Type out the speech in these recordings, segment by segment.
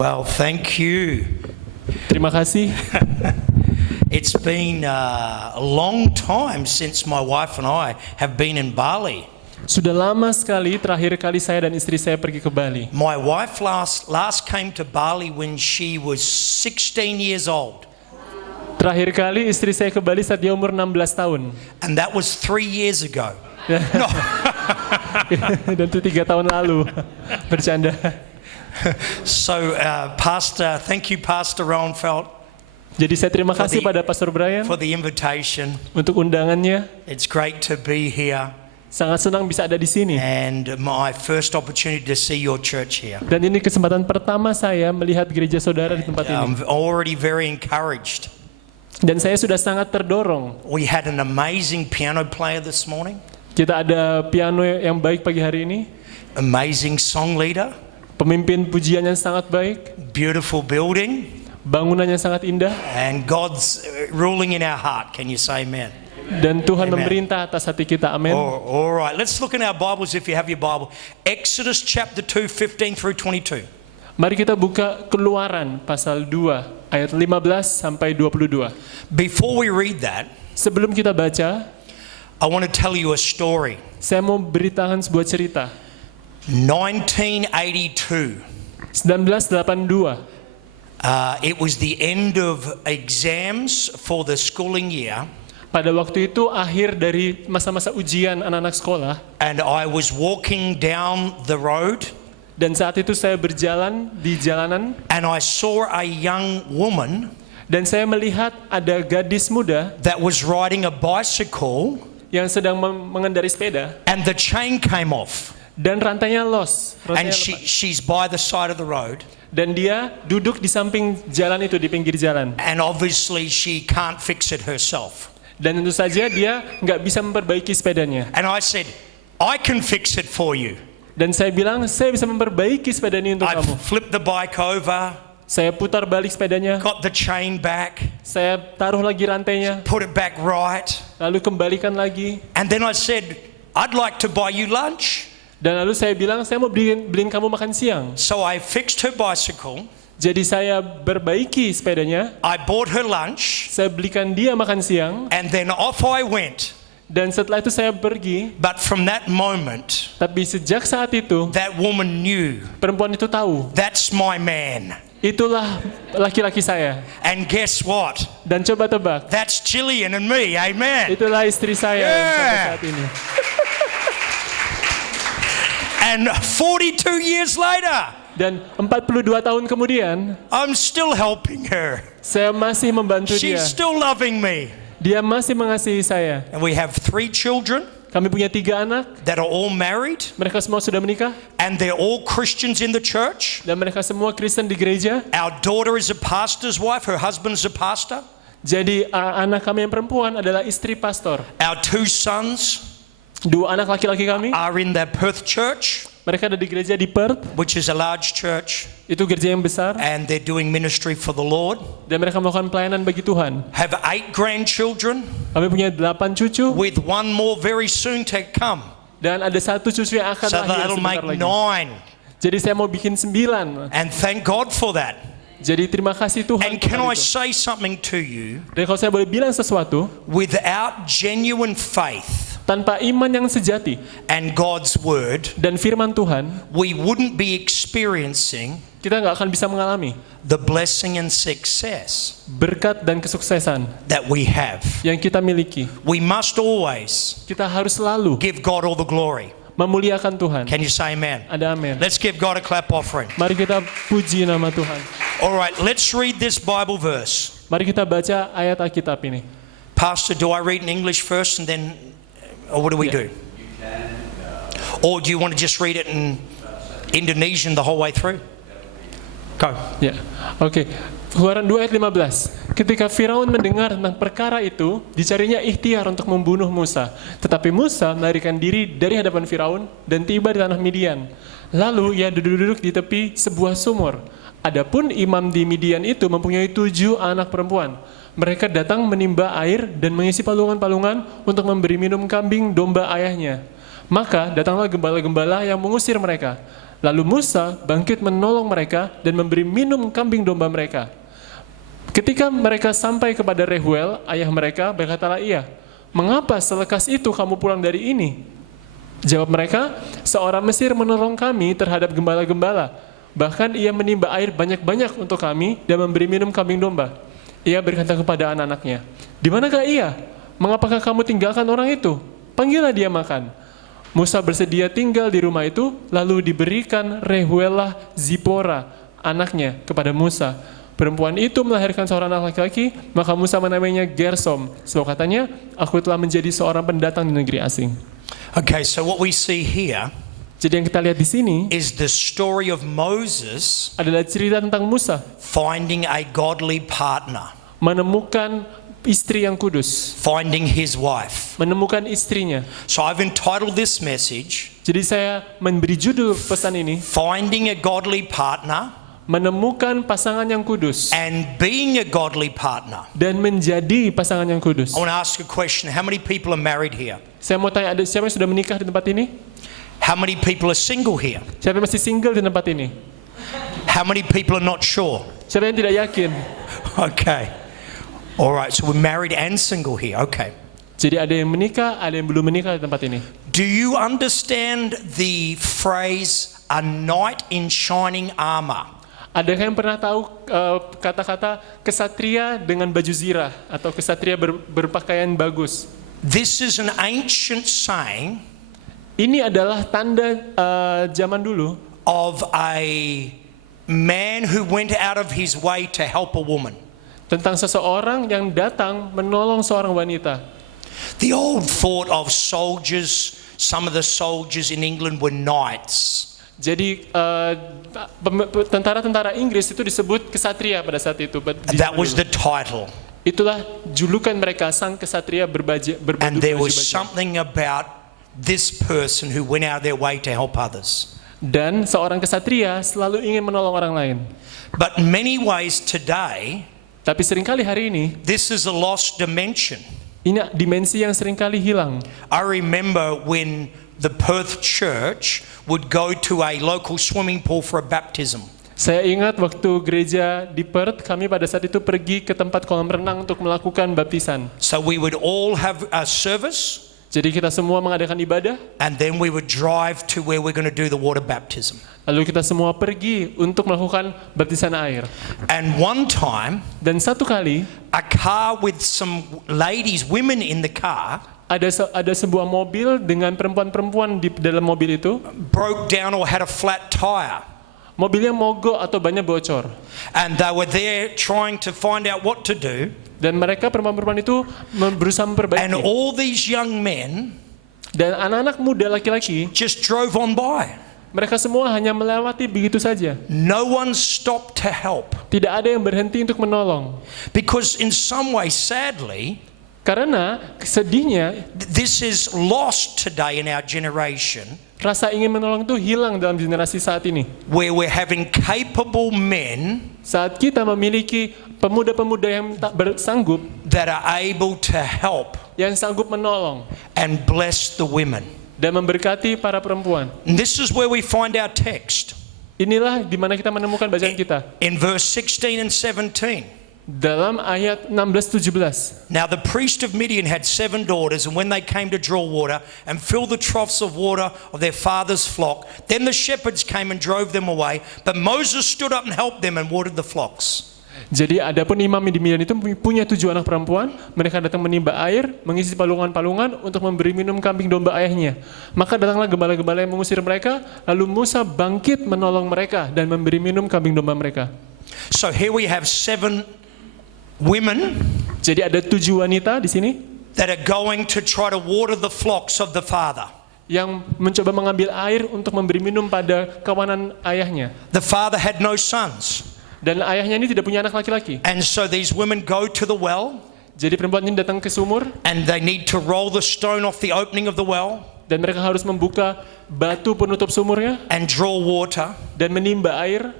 Well, thank you. Terima kasih. It's been a long time since my wife and I have been in Bali. Sudah lama sekali terakhir kali saya dan istri saya pergi ke Bali. My wife last came to Bali when she was 16 years old. Terakhir kali istri saya ke Bali saat dia umur 16 tahun. And that was 3 years ago. No. Dan itu 3 tahun lalu. Bercanda. So, thank you, Pastor Roenfeld, Jadi saya terima kasih pada Pastor Brian for the invitation. untuk undangannya. It's great to be here, Sangat senang bisa ada di sini. and my first opportunity to see your church here. Dan ini kesempatan pertama saya melihat gereja saudara di tempat ini. I'm already very encouraged. Dan saya sudah sangat terdorong. We had an amazing piano player this morning, Kita ada piano yang baik pagi hari ini, amazing song leader, pemimpin pujian yang sangat baik, beautiful building, bangunan yang sangat indah, and God's ruling in our heart. Can you say amen? dan Tuhan Amen. memerintah atas hati kita. Amin. All right, let's look in our Bibles if you have your Bible. Exodus chapter 2, 15 through 22. Mari kita buka Keluaran pasal 2 ayat 15 sampai 22. Before we read that, Sebelum kita baca, I want to tell you a story. saya mau beritakan sebuah cerita. 1982. 1982. It was the end of exams for the schooling year, Pada waktu itu akhir dari masa-masa ujian anak-anak sekolah, and I was walking down the road, dan saat itu saya berjalan di jalanan and I saw a young woman dan saya melihat ada gadis muda that was riding a bicycle, yang sedang mengendarai sepeda and the chain came off, dan rantainya los, and rantainya lepas. she's by the side of the road, Dan dia duduk di samping jalan itu, di pinggir jalan. and obviously she can't fix it herself. Dan tentu saja dia nggak bisa memperbaiki sepedanya. And I said, I can fix it for you. Dan saya bilang, saya bisa memperbaiki sepeda ini untuk I kamu. flipped the bike over, Saya putar balik sepedanya, got the chain back, saya taruh lagi rantainya, put it back right, lalu kembalikan lagi. and then I said, I'd like to buy you lunch. Dan lalu saya bilang, saya mau beliin kamu makan siang. So I fixed her bicycle, Jadi saya perbaiki sepedanya, I bought her lunch, saya belikan dia makan siang, and then off I went. dan setelah itu saya pergi. But from that moment, Tapi sejak saat itu, that woman knew, perempuan itu tahu, that's my man. itulah laki-laki saya. And guess what? Dan coba tebak, That's Gillian and me, amen. itulah istri saya sampai saat ini. And 42 years later, Dan 42 tahun kemudian, I'm still helping her. saya masih membantu dia. She's still loving me. Dia masih mengasihi saya. And we have 3 children Kami punya 3 anak, that are all married, mereka semua sudah menikah, and they're all Christians in the church. dan mereka semua Kristen di gereja. Our daughter is a pastor's wife, her husband's a pastor. Jadi anak kami yang perempuan adalah istri pastor. Our 2 sons 2 anak laki-laki kami, are in the Perth church, mereka ada di gereja di Perth, which is a large church, itu gereja yang besar, and they're doing ministry for the Lord. dan mereka melakukan pelayanan bagi Tuhan. Have 8 grandchildren, Kami punya 8 cucu, with 1 more very soon to come. dan ada 1 cucu yang akan So lahir that'll make sebentar lagi. 9. Jadi saya mau bikin 9. And thank God for that. Jadi terima kasih Tuhan And untuk can hal I itu. say something to you? Dan kalau saya boleh bilang sesuatu, Without genuine faith tanpa iman yang sejati and God's word, dan firman Tuhan, we wouldn't be experiencing kita nggak akan bisa mengalami the blessing and success berkat dan kesuksesan that we have. yang kita miliki. We must always Kita harus selalu give God all the glory. memuliakan Tuhan. Can you say amen? Ada amin. Let's give God a clap offering. Mari kita puji nama Tuhan. All right, let's read this Bible verse. Mari kita baca ayat Alkitab ini. Pastor, do I read in English first and then, or what do we do? Or do you want to just read it in Indonesian the whole way through? Go. Ya, oke. Keluaran 2 ayat 15. Ketika Firaun mendengar tentang perkara itu, dicarinya ikhtiar untuk membunuh Musa. Tetapi Musa melarikan diri dari hadapan Firaun dan tiba di tanah Midian. Lalu ia duduk-duduk di tepi sebuah sumur. Adapun imam di Midian itu mempunyai 7 anak perempuan. Mereka datang menimba air dan mengisi palungan-palungan untuk memberi minum kambing domba ayahnya. Maka datanglah gembala-gembala yang mengusir mereka. Lalu Musa bangkit menolong mereka dan memberi minum kambing domba mereka. Ketika mereka sampai kepada Rehuel, ayah mereka, berkatalah ia, "Mengapa selekas itu kamu pulang dari ini?" Jawab mereka, "Seorang Mesir menolong kami terhadap gembala-gembala. Bahkan ia menimba air banyak-banyak untuk kami dan memberi minum kambing domba." Ia berkata kepada anak-anaknya, "Di manakah ia? Mengapakah kamu tinggalkan orang itu? Panggillah dia makan." Musa bersedia tinggal di rumah itu, lalu diberikan Rehuelah Zipora, anaknya, kepada Musa. Perempuan itu melahirkan seorang anak laki-laki, maka Musa menamainya Gersom. Sebab katanya, "Aku telah menjadi seorang pendatang di negeri asing." Okay, so what we see here Jadi yang kita lihat di sini is the story of Moses adalah cerita tentang Musa finding a godly partner, menemukan istri yang kudus, finding his wife. menemukan istrinya. So I've entitled this message, Jadi saya memberi judul pesan ini, Finding a Godly Partner menemukan pasangan yang kudus and Being a Godly Partner. dan menjadi pasangan yang kudus. I want to ask a question. How many people are married here? Saya mau tanya, ada siapa yang sudah menikah di tempat ini? How many people are single here? Siapa yang masih single di tempat ini? How many people are not sure? Siapa yang tidak yakin? Okay. All right, so we're married and single here. Okay. Jadi ada yang menikah, ada yang belum menikah di tempat ini. Do you understand the phrase, a knight in shining armor? Adakah yang pernah tahu kata-kata kesatria dengan baju zirah atau kesatria berpakaian bagus? This is an ancient saying Ini adalah tanda zaman dulu of a man who went out of his way to help a woman. tentang seseorang yang datang menolong seorang wanita. The old thought of soldiers, some of the soldiers in England were knights. Jadi tentara-tentara Inggris itu disebut kesatria pada saat itu. That was the title. Itulah julukan mereka, sang kesatria And berbaju there was baju. something about this person who went out of their way to help others. Dan seorang kesatria selalu ingin menolong orang lain. But in many ways today, Tapi seringkali hari ini, this is a lost dimension. ini dimensi yang seringkali hilang. I remember when the Perth church would go to a local swimming pool for a baptism. Saya ingat waktu gereja di Perth, kami pada saat itu pergi ke tempat kolam renang untuk melakukan baptisan. So we would all have a service, Jadi kita semua mengadakan ibadah, and then we would drive to where we're going to do the water baptism. lalu kita semua pergi untuk melakukan baptisan air. And one time, Dan satu kali, a car with some ladies, women in the car, ada sebuah mobil dengan perempuan-perempuan di dalam mobil itu. broke down or had a flat tire. Mobilnya mogok atau bannya bocor. And they were there trying to find out what to do. Dan mereka perempuan-perempuan itu berusaha And memperbaiki. all these young men Dan anak-anak muda laki-laki, just drove on by. mereka semua hanya melewati begitu saja. No one stopped to help. Tidak ada yang berhenti untuk menolong. Because in some way, sadly, Karena sedihnya, this is lost today in our generation, rasa ingin menolong itu hilang dalam generasi saat ini. where we're having capable men Saat kita memiliki pemuda-pemuda yang tak bersanggup, that are able to help yang sanggup menolong and bless the women. dan memberkati para perempuan. And this is where we find our text Inilah di mana kita menemukan bacaan kita. in verse 16 and 17. Dalam ayat 16-17. Now the priest of Midian had 7 daughters, and when they came to draw water and fill the troughs of water of their father's flock, then the shepherds came and drove them away. But Moses stood up and helped them and watered the flocks. Jadi adapun imam di Midian itu punya 7 anak perempuan, mereka datang menimba air, mengisi palungan-palungan untuk memberi minum kambing domba ayahnya. Maka datanglah gembala-gembala yang mengusir mereka, lalu Musa bangkit menolong mereka dan memberi minum kambing domba mereka. So here we have 7 women Jadi ada 7 wanita di sini that are going to try to water the flocks of the father. yang mencoba mengambil air untuk memberi minum pada kawanan ayahnya. The father had no sons. Dan ayahnya ini tidak punya anak laki-laki. And so these women go to the well, Jadi perempuan ini datang ke sumur and they need to roll the stone off the opening of the well dan mereka harus membuka batu penutup sumurnya and draw water dan menimba air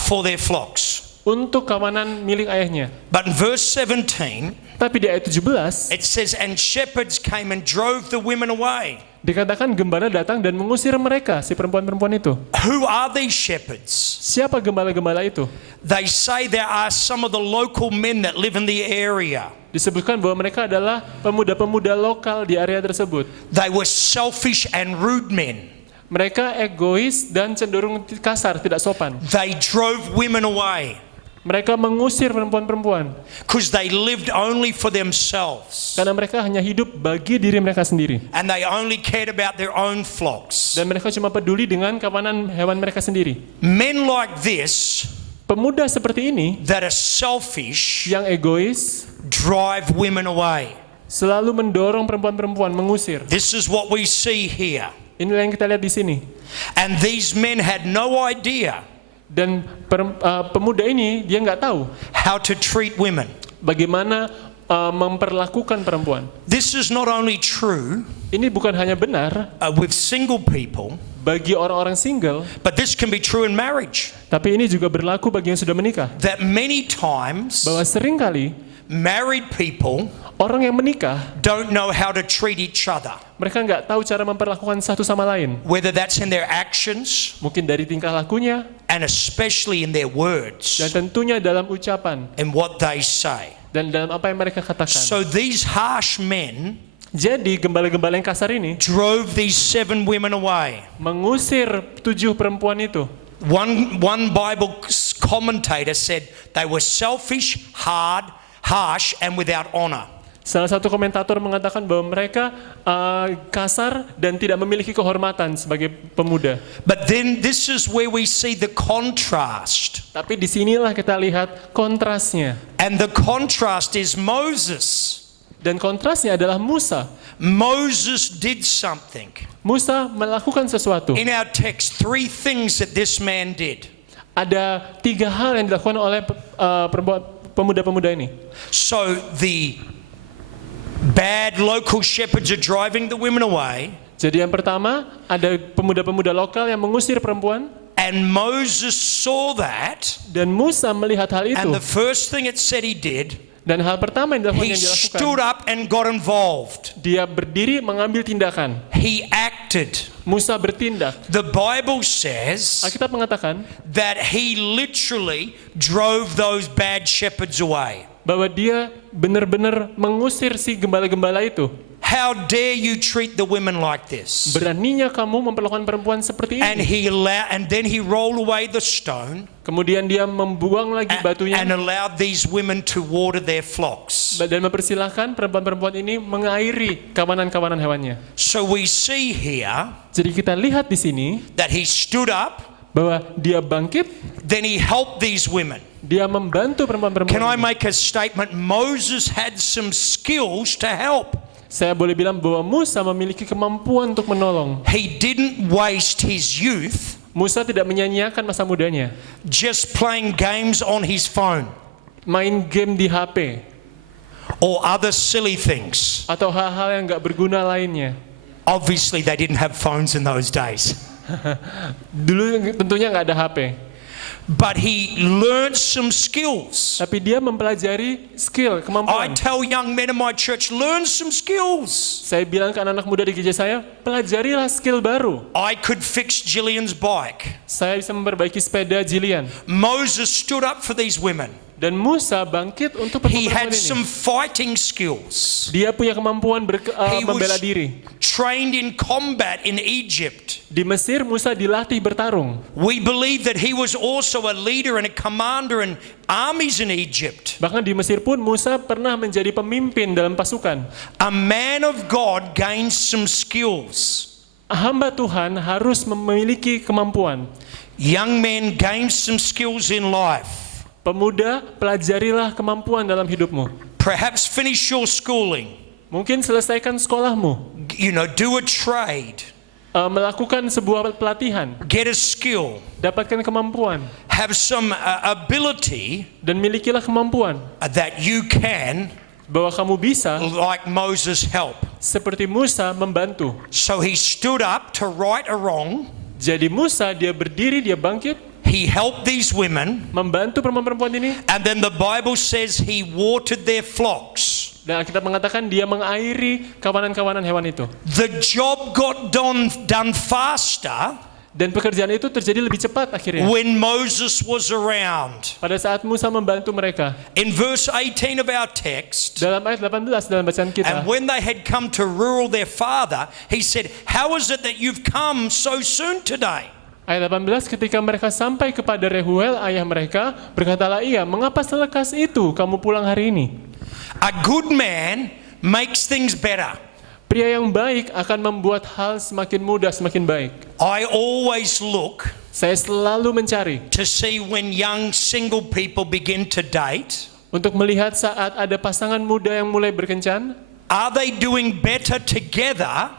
for their flocks. untuk kawanan milik ayahnya. But in verse 17, Tapi di ayat 17 it says, and shepherds came and drove the women away. Dikatakan gembala datang dan mengusir mereka, si perempuan-perempuan itu. Who are these shepherds? Siapa gembala-gembala itu? They say there are some of the local men that live in the area. Disebutkan bahwa mereka adalah pemuda-pemuda lokal di area tersebut. They were selfish and rude men. Mereka egois dan cenderung kasar, tidak sopan. They drove women away Mereka mengusir perempuan-perempuan because they lived only for themselves karena mereka hanya hidup bagi diri mereka sendiri. and they only cared about their own flocks. Dan mereka cuma peduli dengan kawanan hewan mereka sendiri. Men like this Pemuda seperti ini that are selfish yang egois drive women away. selalu mendorong perempuan-perempuan, mengusir. This is what we see here. Inilah yang kita lihat di sini. And these men had no idea Dan pemuda ini dia nggak tahu how to treat women. bagaimana memperlakukan perempuan. This is not only true Ini bukan hanya benar with single people, bagi orang-orang single, but this can be true in marriage. tapi ini juga berlaku bagi yang sudah menikah. That many times Bahwa seringkali married people orang yang menikah, don't know how to treat each other, mereka nggak tahu cara memperlakukan satu sama lain. whether that's in their actions Mungkin dari tingkah lakunya and especially in their dan words tentunya dalam ucapan and what they say. dan dalam apa yang mereka katakan. So these harsh men Jadi gembala-gembala yang kasar ini drove these 7 women away. mengusir 7 perempuan itu. One Bible commentator said they were selfish, hard, harsh, and without honor. Salah satu komentator mengatakan bahwa mereka kasar dan tidak memiliki kehormatan sebagai pemuda. But then this is where we see the contrast. Tapi disinilah kita lihat kontrasnya. And the contrast is Moses. Dan kontrasnya adalah Musa. Moses did something. Musa melakukan sesuatu. In our text, 3 things that this man did. Ada 3 hal yang dilakukan oleh pemuda-pemuda ini. So the bad local shepherds are driving the women away. Jadi yang pertama, ada pemuda-pemuda lokal yang mengusir perempuan. And Moses saw that. Dan Musa melihat hal itu. And the first thing it said he did, Dan hal pertama yang he dilakukan, stood up and got involved. dia berdiri mengambil tindakan. He acted. Musa bertindak. The Bible says Alkitab mengatakan that he literally drove those bad shepherds away. bahwa dia benar-benar mengusir si gembala-gembala itu. How dare you treat the women like this? Beraninya kamu memperlakukan perempuan seperti And ini. then he rolled away the stone Kemudian dia membuang lagi batunya and allowed these women to water their flocks. dan mempersilahkan perempuan-perempuan ini mengairi kawanan-kawanan hewannya. So we see here Jadi kita lihat di sini that he stood up, bahwa dia bangkit, then he helped these women. dia membantu Can perempuan-perempuan I ini. make a statement? Moses had some skills to help. Saya boleh bilang bahwa Musa memiliki kemampuan untuk menolong. He didn't waste his youth Musa tidak menyia-nyiakan masa mudanya, just playing games on his phone main game di HP, or other silly things. atau hal-hal yang nggak berguna lainnya. Obviously, they didn't have phones in those days. Dulu tentunya nggak ada HP, But he learned some skills. tapi dia mempelajari skill, I kemampuan. tell young men in my church, learn some skills. Saya bilang ke anak-anak muda di gereja saya, pelajarilah skill baru. I could fix Gillian's bike. Saya bisa memperbaiki sepeda Jillian. Moses stood up for these women. Dan Musa bangkit untuk He perempuan had ini. some fighting skills. Dia punya kemampuan He membela was diri. trained in combat in Egypt. Di Mesir, Musa dilatih bertarung. We believe that he was also a leader and a commander in armies in Egypt. Bahkan di Mesir pun Musa pernah menjadi pemimpin dalam pasukan. A man of God gains some skills. Hamba Tuhan harus memiliki kemampuan. Young men gain some skills in life. Pemuda, pelajarilah kemampuan dalam hidupmu. Perhaps finish your schooling. Mungkin selesaikan sekolahmu. Do a trade. Melakukan sebuah pelatihan. Get a skill. Dapatkan kemampuan. Have some ability Dan milikilah kemampuan. that you can, Bahwa kamu bisa, like Moses, help. seperti Musa, membantu. So he stood up to right a wrong. Jadi Musa, dia berdiri, dia bangkit. He helped these women. Membantu perempuan-perempuan ini. And then the Bible says he watered their flocks. Dan Alkitab mengatakan dia mengairi kawanan-kawanan hewan itu. The job got done faster Dan pekerjaan itu terjadi lebih cepat akhirnya. when Moses was around. Pada saat Musa membantu mereka. In verse 18 of our text, Dalam ayat 18 dalam bacaan kita. and when they had come to rule their father, he said, "How is it that you've come so soon today?" Ayat 18, ketika mereka sampai kepada Rehuel, ayah mereka, berkatalah ia, mengapa selekas itu kamu pulang hari ini? A good man makes things better. Pria yang baik akan membuat hal semakin mudah, semakin baik. I always look Saya selalu mencari to see when young single people begin to date. untuk melihat saat ada pasangan muda yang mulai berkencan, Are they doing better together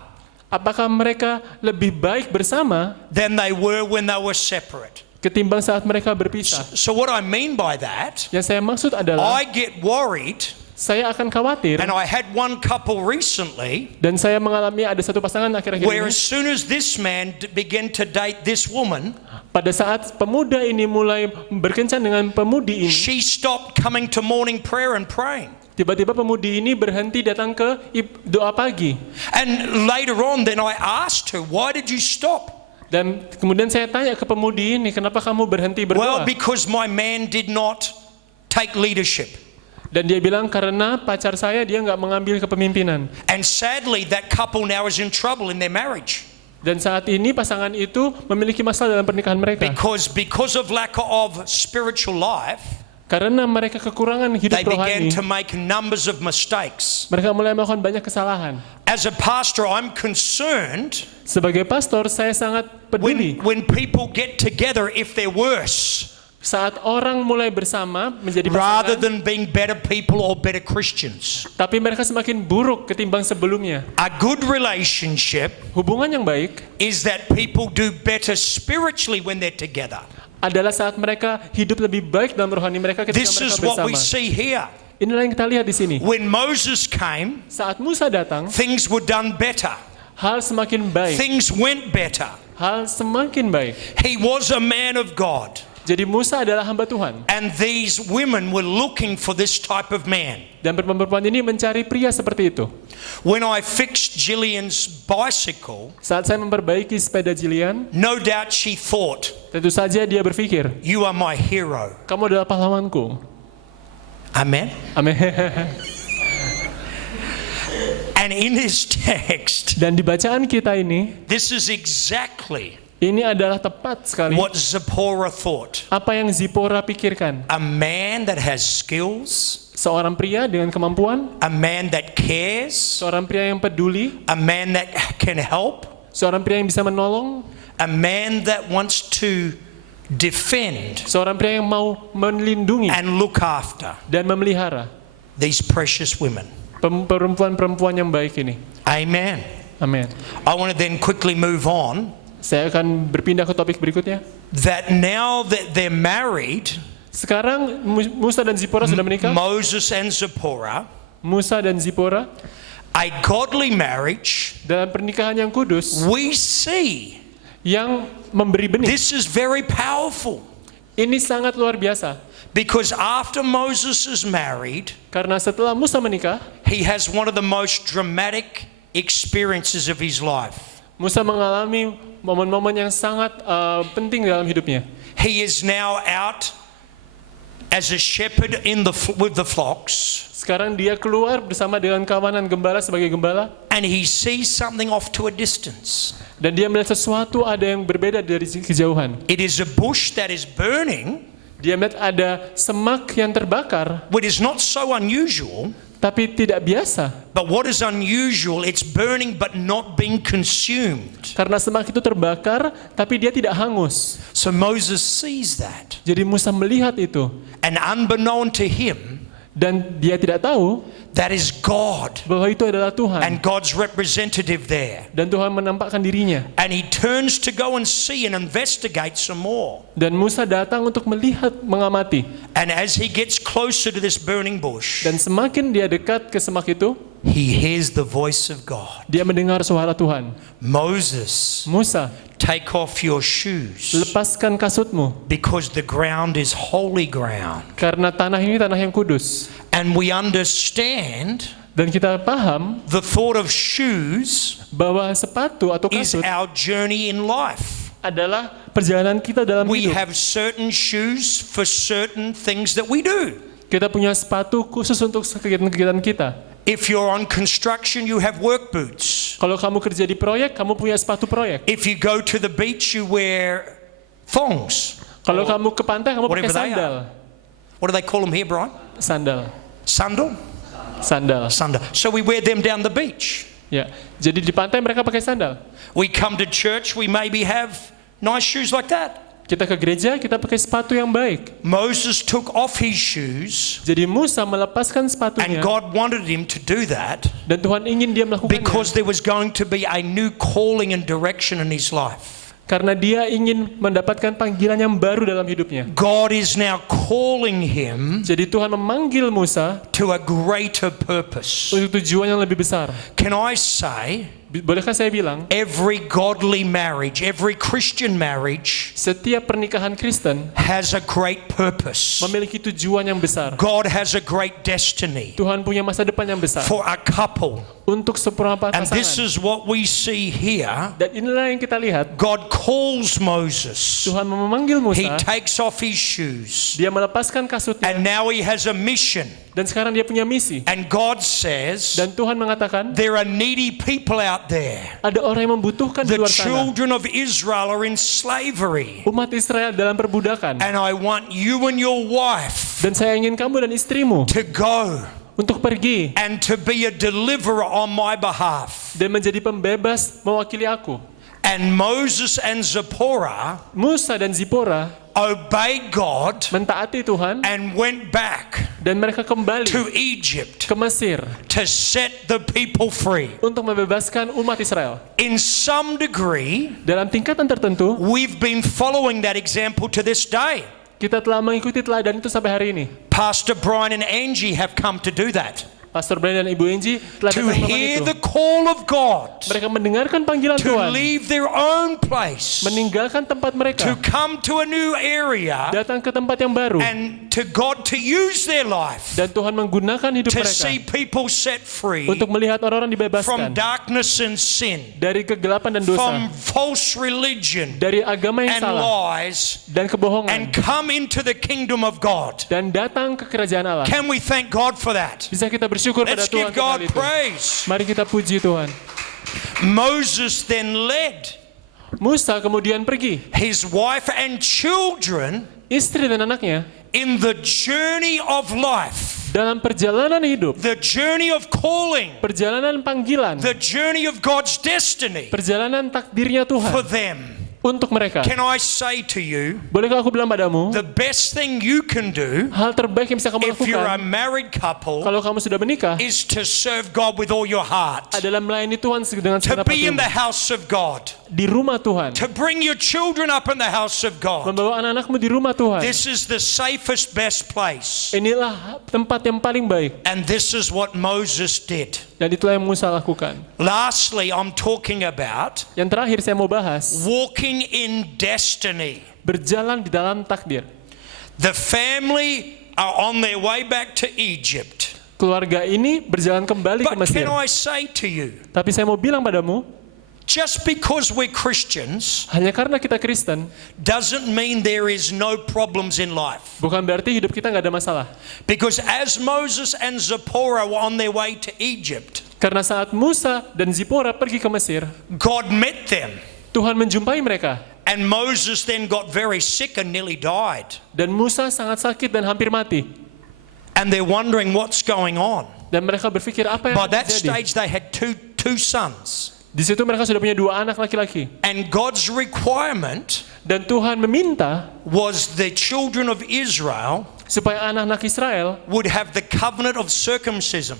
apakah mereka lebih baik bersama than they were when they were separate? ketimbang saat mereka berpisah. So what I mean by that, Yang saya maksud adalah, I get worried, saya akan khawatir, and I had one couple recently dan saya mengalami ada satu pasangan akhir-akhir where ini, as soon as this man began to date this woman, pada saat pemuda ini mulai berkencan dengan pemudi ini, she stopped coming to morning prayer and praying. tiba-tiba pemudi ini berhenti datang ke doa pagi. And later on, then I asked her, "Why did you stop?" Dan kemudian saya tanya ke pemudi ini, kenapa kamu berhenti Well, berdoa? because my man did not take leadership. Dan dia bilang karena pacar saya dia nggak mengambil kepemimpinan. And sadly, that couple now is in trouble in their marriage Dan saat ini pasangan itu memiliki masalah dalam pernikahan mereka. because of lack of spiritual life. Karena mereka kekurangan hidup They began rohani, to make numbers of mistakes. mereka mulai melakukan banyak kesalahan. As a pastor, I'm concerned Sebagai pastor, saya sangat peduli when people get together if they're worse, saat orang mulai bersama menjadi rather pasangan, than being better people or better Christians. tapi mereka semakin buruk ketimbang sebelumnya. A good relationship Hubungan yang baik is that people do better spiritually when they're together. adalah saat mereka hidup lebih baik dalam rohani mereka ketika This mereka is what bersama. we see here. Inilah yang kita lihat di sini. When Moses came, Saat Musa datang, things were done better. hal semakin baik. Things went better. Hal semakin baik. He was a man of God. Jadi Musa adalah hamba Tuhan. And these women were looking for this type of man. Dan perempuan ini mencari pria seperti itu. When I fixed Gillian's bicycle, Saat saya memperbaiki sepeda Jillian, no doubt she thought, tentu saja dia berpikir, "You are my hero." kamu adalah pahlawanku. Amen. Amin. And in this text, Dan di bacaan kita ini, this is exactly ini adalah tepat sekali what Zipporah thought. apa yang Zipora pikirkan. A man that has skills, Seorang pria dengan kemampuan, a man that cares, seorang pria yang peduli, a man that can help, seorang pria yang bisa menolong, a man that wants to defend seorang pria yang mau melindungi and look after dan memelihara these precious women. Perempuan-perempuan yang baik ini. Amen. Amin. I want to then quickly move on Saya akan berpindah ke topik berikutnya. that now that they're married, Sekarang Musa dan Zipora sudah menikah. Moses and Zipporah, Musa dan Zipora a godly marriage, dalam pernikahan yang kudus we see yang memberi benih. this is very powerful Ini sangat luar biasa. because after Moses is married, Karena setelah Musa menikah, he has one of the most dramatic experiences of his life. Musa mengalami momen-momen yang sangat penting dalam hidupnya. He is now out as a shepherd with the flocks, Sekarang dia keluar bersama dengan kawanan gembala sebagai gembala, and he sees something off to a distance. dan dia melihat sesuatu ada yang berbeda dari kejauhan. It is a bush that is burning, Dia melihat ada semak yang terbakar, which is not so unusual. tapi tidak biasa. But what is unusual, it's burning but not being consumed. Karena semak itu terbakar, tapi dia tidak hangus. So Moses sees that. Jadi Musa melihat itu, And unbeknown to him, dan dia tidak tahu that is God bahwa itu adalah Tuhan. and God's representative there. Dan Tuhan menampakkan dirinya. And he turns to go and see and investigate some more. Dan Musa datang untuk melihat, mengamati. And as he gets closer to this burning bush, Dan semakin dia dekat ke semak itu, he hears the voice of God. Dia mendengar suara Tuhan. Moses, Musa, take off your shoes lepaskan kasutmu, because the ground is holy ground. karena tanah ini tanah yang kudus. And we understand Dan kita paham the thought of shoes bahwa sepatu atau is kasut our journey in life. adalah perjalanan kita dalam We hidup. have certain shoes for certain things that we do. Kita punya sepatu khusus untuk kegiatan-kegiatan kita. If you're on construction, you have work boots. Kalau kamu kerja di proyek, kamu punya sepatu proyek. If you go to the beach, you wear thongs. Kalau kamu ke pantai, kamu pakai whatever they sandal. What do they call them here, Brian? Sandal. Sandal? Sandal. Sandal. So we wear them down the beach. Ya. Jadi di pantai mereka pakai sandal. We come to church, we maybe have nice shoes like that. Kita ke gereja, kita pakai sepatu yang baik. Moses took off his shoes, Jadi Musa melepaskan and sepatunya, God wanted him to do that dan Tuhan ingin dia melakukannya. because there was going to be a new calling and direction in his life. Karena dia ingin mendapatkan panggilan yang baru dalam hidupnya. God is now calling him Jadi Tuhan memanggil Musa to a greater purpose. untuk tujuan yang lebih besar. Can I say, Bolehkah saya bilang, every godly marriage, every Christian marriage setiap pernikahan Kristen has a great purpose. memiliki tujuan yang besar. God has a great destiny Tuhan punya masa depan yang besar for a couple. untuk seperempat And this pasangan. is what we see here. Dan inilah yang kita lihat. God calls Moses. Tuhan memanggil He Musa, takes off his shoes. dia melepaskan kasutnya, And now he has a mission. dan sekarang dia punya misi. And God says, Dan Tuhan mengatakan, there are needy people out there. ada orang yang membutuhkan di The luar sana. children of Israel are in slavery. Umat Israel dalam perbudakan. And I want you and your wife Dan saya ingin kamu dan istrimu to go untuk pergi and to be a deliverer on my behalf. dan menjadi pembebas mewakili aku. And Moses and Zipporah Musa dan Zipora obeyed God mentaati Tuhan and went back dan mereka kembali to Egypt ke Mesir to set the people free. untuk membebaskan umat Israel. In some degree, Dalam tingkatan tertentu, we've been following that example to this day. kita telah mengikuti teladan itu sampai hari ini. Pastor Brian and Angie have come to do that. Pastor Brian dan Ibu Angie telah To datang melakukan hear itu. the call of God, Mereka mendengarkan panggilan to Tuhan, leave their own place, meninggalkan tempat to mereka, come to a new area, datang ke tempat yang baru, and to God to use their life dan Tuhan menggunakan hidup to mereka see people set free untuk melihat orang-orang from dibebaskan darkness and sin, dari kegelapan dan dosa, from false religion dari agama yang and salah lies, dan kebohongan, and come into the kingdom of God. dan datang ke kerajaan Allah. Can we thank God for that? Bisa kita bersyukur pada Let's Tuhan give untuk hal God itu. praise. Mari kita puji Tuhan. Moses then led Musa kemudian pergi, his wife and children istri dan anaknya, in the journey of life, dalam perjalanan hidup, the journey of calling, perjalanan panggilan, the journey of God's destiny perjalanan takdirnya for Tuhan them. untuk mereka. Can I say to you, Bolehkah aku bilang padamu, the best thing you can do hal terbaik yang bisa kamu if you're a lakukan married couple kalau kamu sudah menikah is to serve God with all your heart, adalah melayani Tuhan dengan to segenap be in the hatimu, house of God, di rumah Tuhan, to bring your children up in the house of God. membawa anak-anakmu di rumah Tuhan. This is the safest, best place. Inilah tempat yang paling baik, And this is what Moses did. dan itulah yang Musa lakukan. Lastly, I'm talking about Yang terakhir saya mau bahas, walking in destiny. berjalan di dalam takdir. The family are on their way back to Egypt. Keluarga ini berjalan kembali ke But Mesir. can I say to you, Tapi saya mau bilang padamu, just because we're Christians hanya karena kita Kristen, doesn't mean there is no problems in life. bukan berarti hidup kita nggak ada masalah. Because as Moses and Zipporah were on their way to Egypt, Karena saat Musa dan Zipora pergi ke Mesir, God met them. Tuhan menjumpai mereka. And Moses then got very sick and nearly died. Dan Musa sangat sakit dan hampir mati. And they're wondering what's going on. Dan mereka berpikir apa yang By that terjadi. stage, they had two sons. Di situ mereka sudah punya 2 anak laki-laki. And God's requirement Dan Tuhan meminta was the children of Israel supaya anak-anak Israel would have the covenant of circumcision.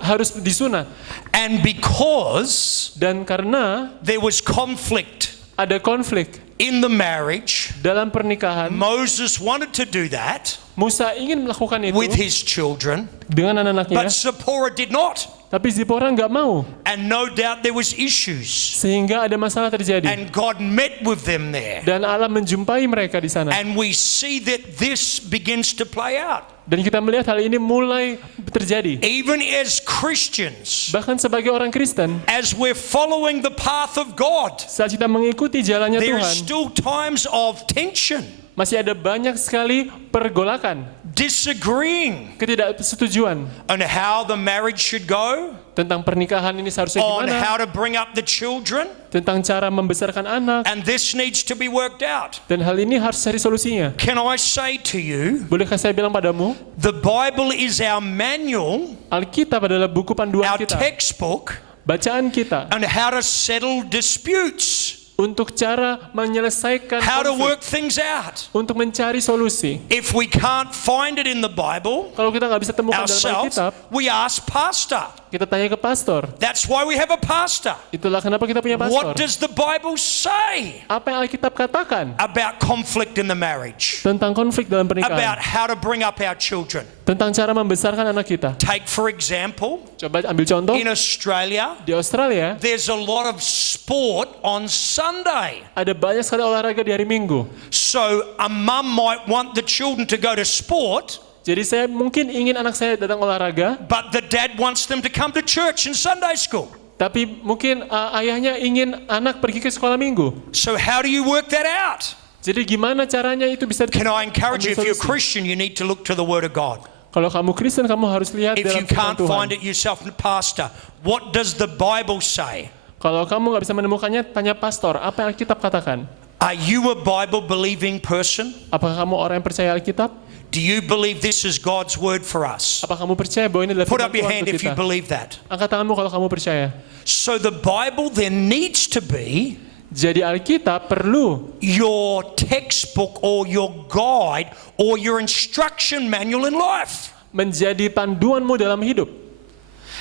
harus disunat. And because Dan karena there was conflict ada konflik in the marriage, dalam pernikahan, Moses wanted to do that Musa ingin melakukan itu with his children, dengan anak-anaknya, but Zipporah did not. tapi Zipporah nggak mau, And no doubt there was issues. sehingga ada masalah terjadi. And God met with them there. Dan Allah menjumpai mereka di sana. And we see that this begins to play out. Dan kita melihat hal ini mulai terjadi. Even as Christians, Bahkan sebagai orang Kristen, as we're following the path of God, saat kita mengikuti jalannya there is Tuhan, still times of tension, masih ada banyak sekali pergolakan, disagreeing ketidaksetujuan on how the marriage should go, tentang pernikahan ini seharusnya on gimana, how to bring up the children, tentang cara membesarkan anak, and this needs to be worked out. dan hal ini harus cari solusinya. Can I say to you, Bolehkah saya bilang padamu, the Bible is our manual, Alkitab adalah buku panduan our kita, textbook bacaan kita on how to settle disputes, untuk cara menyelesaikan how to konflik, work things out. untuk mencari solusi. If we can't find it in the Bible Kalau kita nggak bisa temukan dalam ourselves, Alkitab, we ask pastor. kita tanya ke pastor. That's why we have a pastor. Itulah kenapa kita punya What pastor. does the Bible say Apa yang Alkitab katakan about conflict in the marriage? tentang konflik dalam About pernikahan, how to bring up our children? tentang cara membesarkan anak kita. Take, for example, Coba ambil contoh, in Australia, di Australia there's a lot of sport on Sunday. ada banyak sekali olahraga di hari Minggu. So a mum might want the children to go to sport, Jadi saya mungkin ingin anak saya datang olahraga, but the dad wants them to come to church and Sunday school. tapi mungkin ayahnya ingin anak pergi ke sekolah Minggu. So how do you work that out? Jadi gimana caranya itu bisa Can I encourage you, if you're a solusi? Christian, you need to look to the Word of God. Kalau kamu Kristen, kamu harus lihat If dalam you firman can't find Tuhan. it yourself, Pastor, what does the Bible say? Kalau kamu nggak bisa menemukannya, tanya pastor, apa yang Alkitab katakan? Are you a Bible-believing person? Apakah kamu orang yang percaya Alkitab? Do you believe this is God's Word for us? Apakah kamu percaya bahwa ini adalah Put firman up your Tuhan hand untuk if you kita? believe that. Angkat tanganmu kalau kamu percaya. So the Bible then needs to be Jadi Alkitab perlu your textbook or your guide or your instruction manual in life. menjadi panduanmu dalam hidup.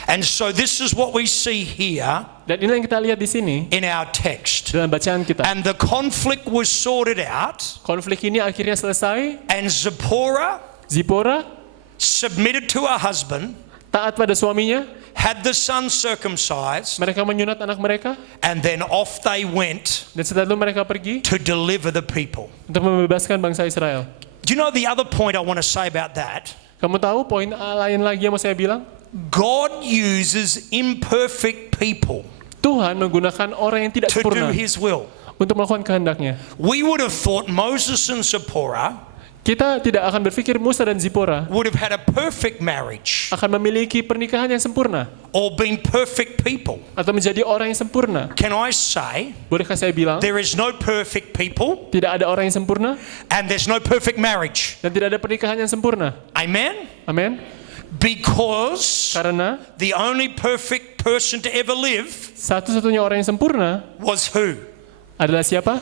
And so this is what we see here Dan ini yang kita lihat di sini in our text. dalam bacaan kita. And the conflict was sorted out, Konflik ini akhirnya selesai. and Zipporah Zipporah submitted to her husband, taat pada suaminya. had the son circumcised, Mereka menyunat anak mereka. and then off they went Dan setelah itu mereka pergi to deliver the people. untuk membebaskan bangsa Israel. Do you know the other point I want to say about that? Kamu tahu poin lain lagi yang mau saya bilang? God uses imperfect people Tuhan menggunakan orang yang tidak to do sempurna his will. untuk melakukan kehendaknya. We would have thought Moses and Zipporah Kita tidak akan berpikir Musa dan Zipporah would have had a perfect marriage akan memiliki pernikahan yang sempurna or been perfect people. atau menjadi orang yang sempurna. Can I say Bolehkah saya bilang, there is no perfect people tidak ada orang yang sempurna and there's no perfect marriage? dan tidak ada pernikahan yang sempurna. Amen? Amin. Because Karena the only perfect person to ever live satu-satunya orang yang sempurna was who? adalah siapa?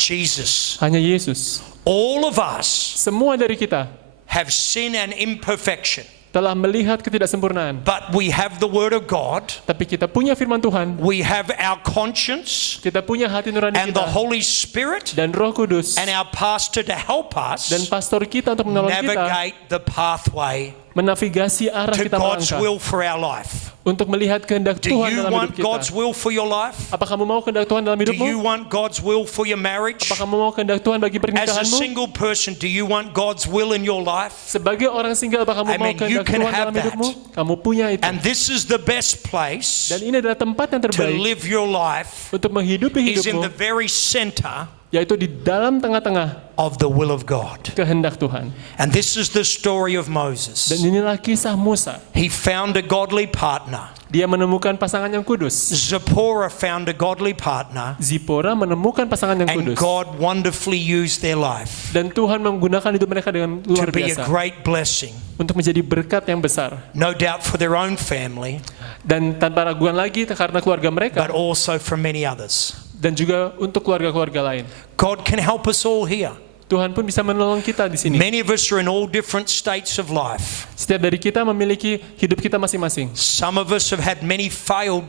Jesus. Hanya Yesus. All of us Semua dari kita have sin and imperfection, telah melihat ketidaksempurnaan. but we have the Word of God, Tapi kita punya firman Tuhan, we have our conscience kita punya hati nurani and the kita, Holy Spirit dan Roh Kudus, and our pastor to help us dan pastor kita untuk menolong kita navigate the pathway menavigasi arah to kita God's melangkah will for our life. untuk melihat kehendak Do Tuhan you dalam want hidup kita. God's will for your life? Apa kamu mau kehendak Tuhan dalam Do you hidupmu? want God's will for your marriage? Apa kamu mau kehendak Tuhan bagi As a pernikahanmu? single person, do you want God's will in your life? Sebagai orang single, apa kamu mau Amen. You kehendak can Tuhan have dalam hidupmu? Kamu punya itu. And this is the best place Dan ini adalah tempat yang to terbaik live your life, untuk menghidupi is in hidupmu, the very center yaitu di dalam tengah-tengah of the will of God. kehendak Tuhan. And this is the story of Dan Moses. inilah kisah Musa. He found a godly partner. Dia menemukan pasangan yang kudus. Zipporah found a godly partner, Zipporah menemukan pasangan yang and kudus. God wonderfully used their life Dan Tuhan menggunakan hidup mereka dengan to luar be a biasa great blessing, untuk menjadi berkat yang besar. no doubt for their own family, Dan tanpa raguan lagi karena keluarga mereka but also for many others. dan juga untuk keluarga-keluarga lain. God can help us all here. Tuhan pun bisa menolong kita di sini. Many of us are in all different states of life. Setiap dari kita memiliki hidup kita masing-masing. Some of us have had many failed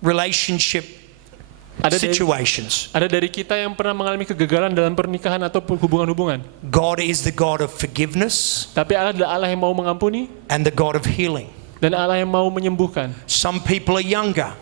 relationship situations. Ada dari kita yang pernah mengalami kegagalan dalam pernikahan atau hubungan-hubungan. God is the God of forgiveness Tapi Allah adalah Allah yang mau mengampuni and the God of healing. dan Allah yang mau menyembuhkan. Some people are younger,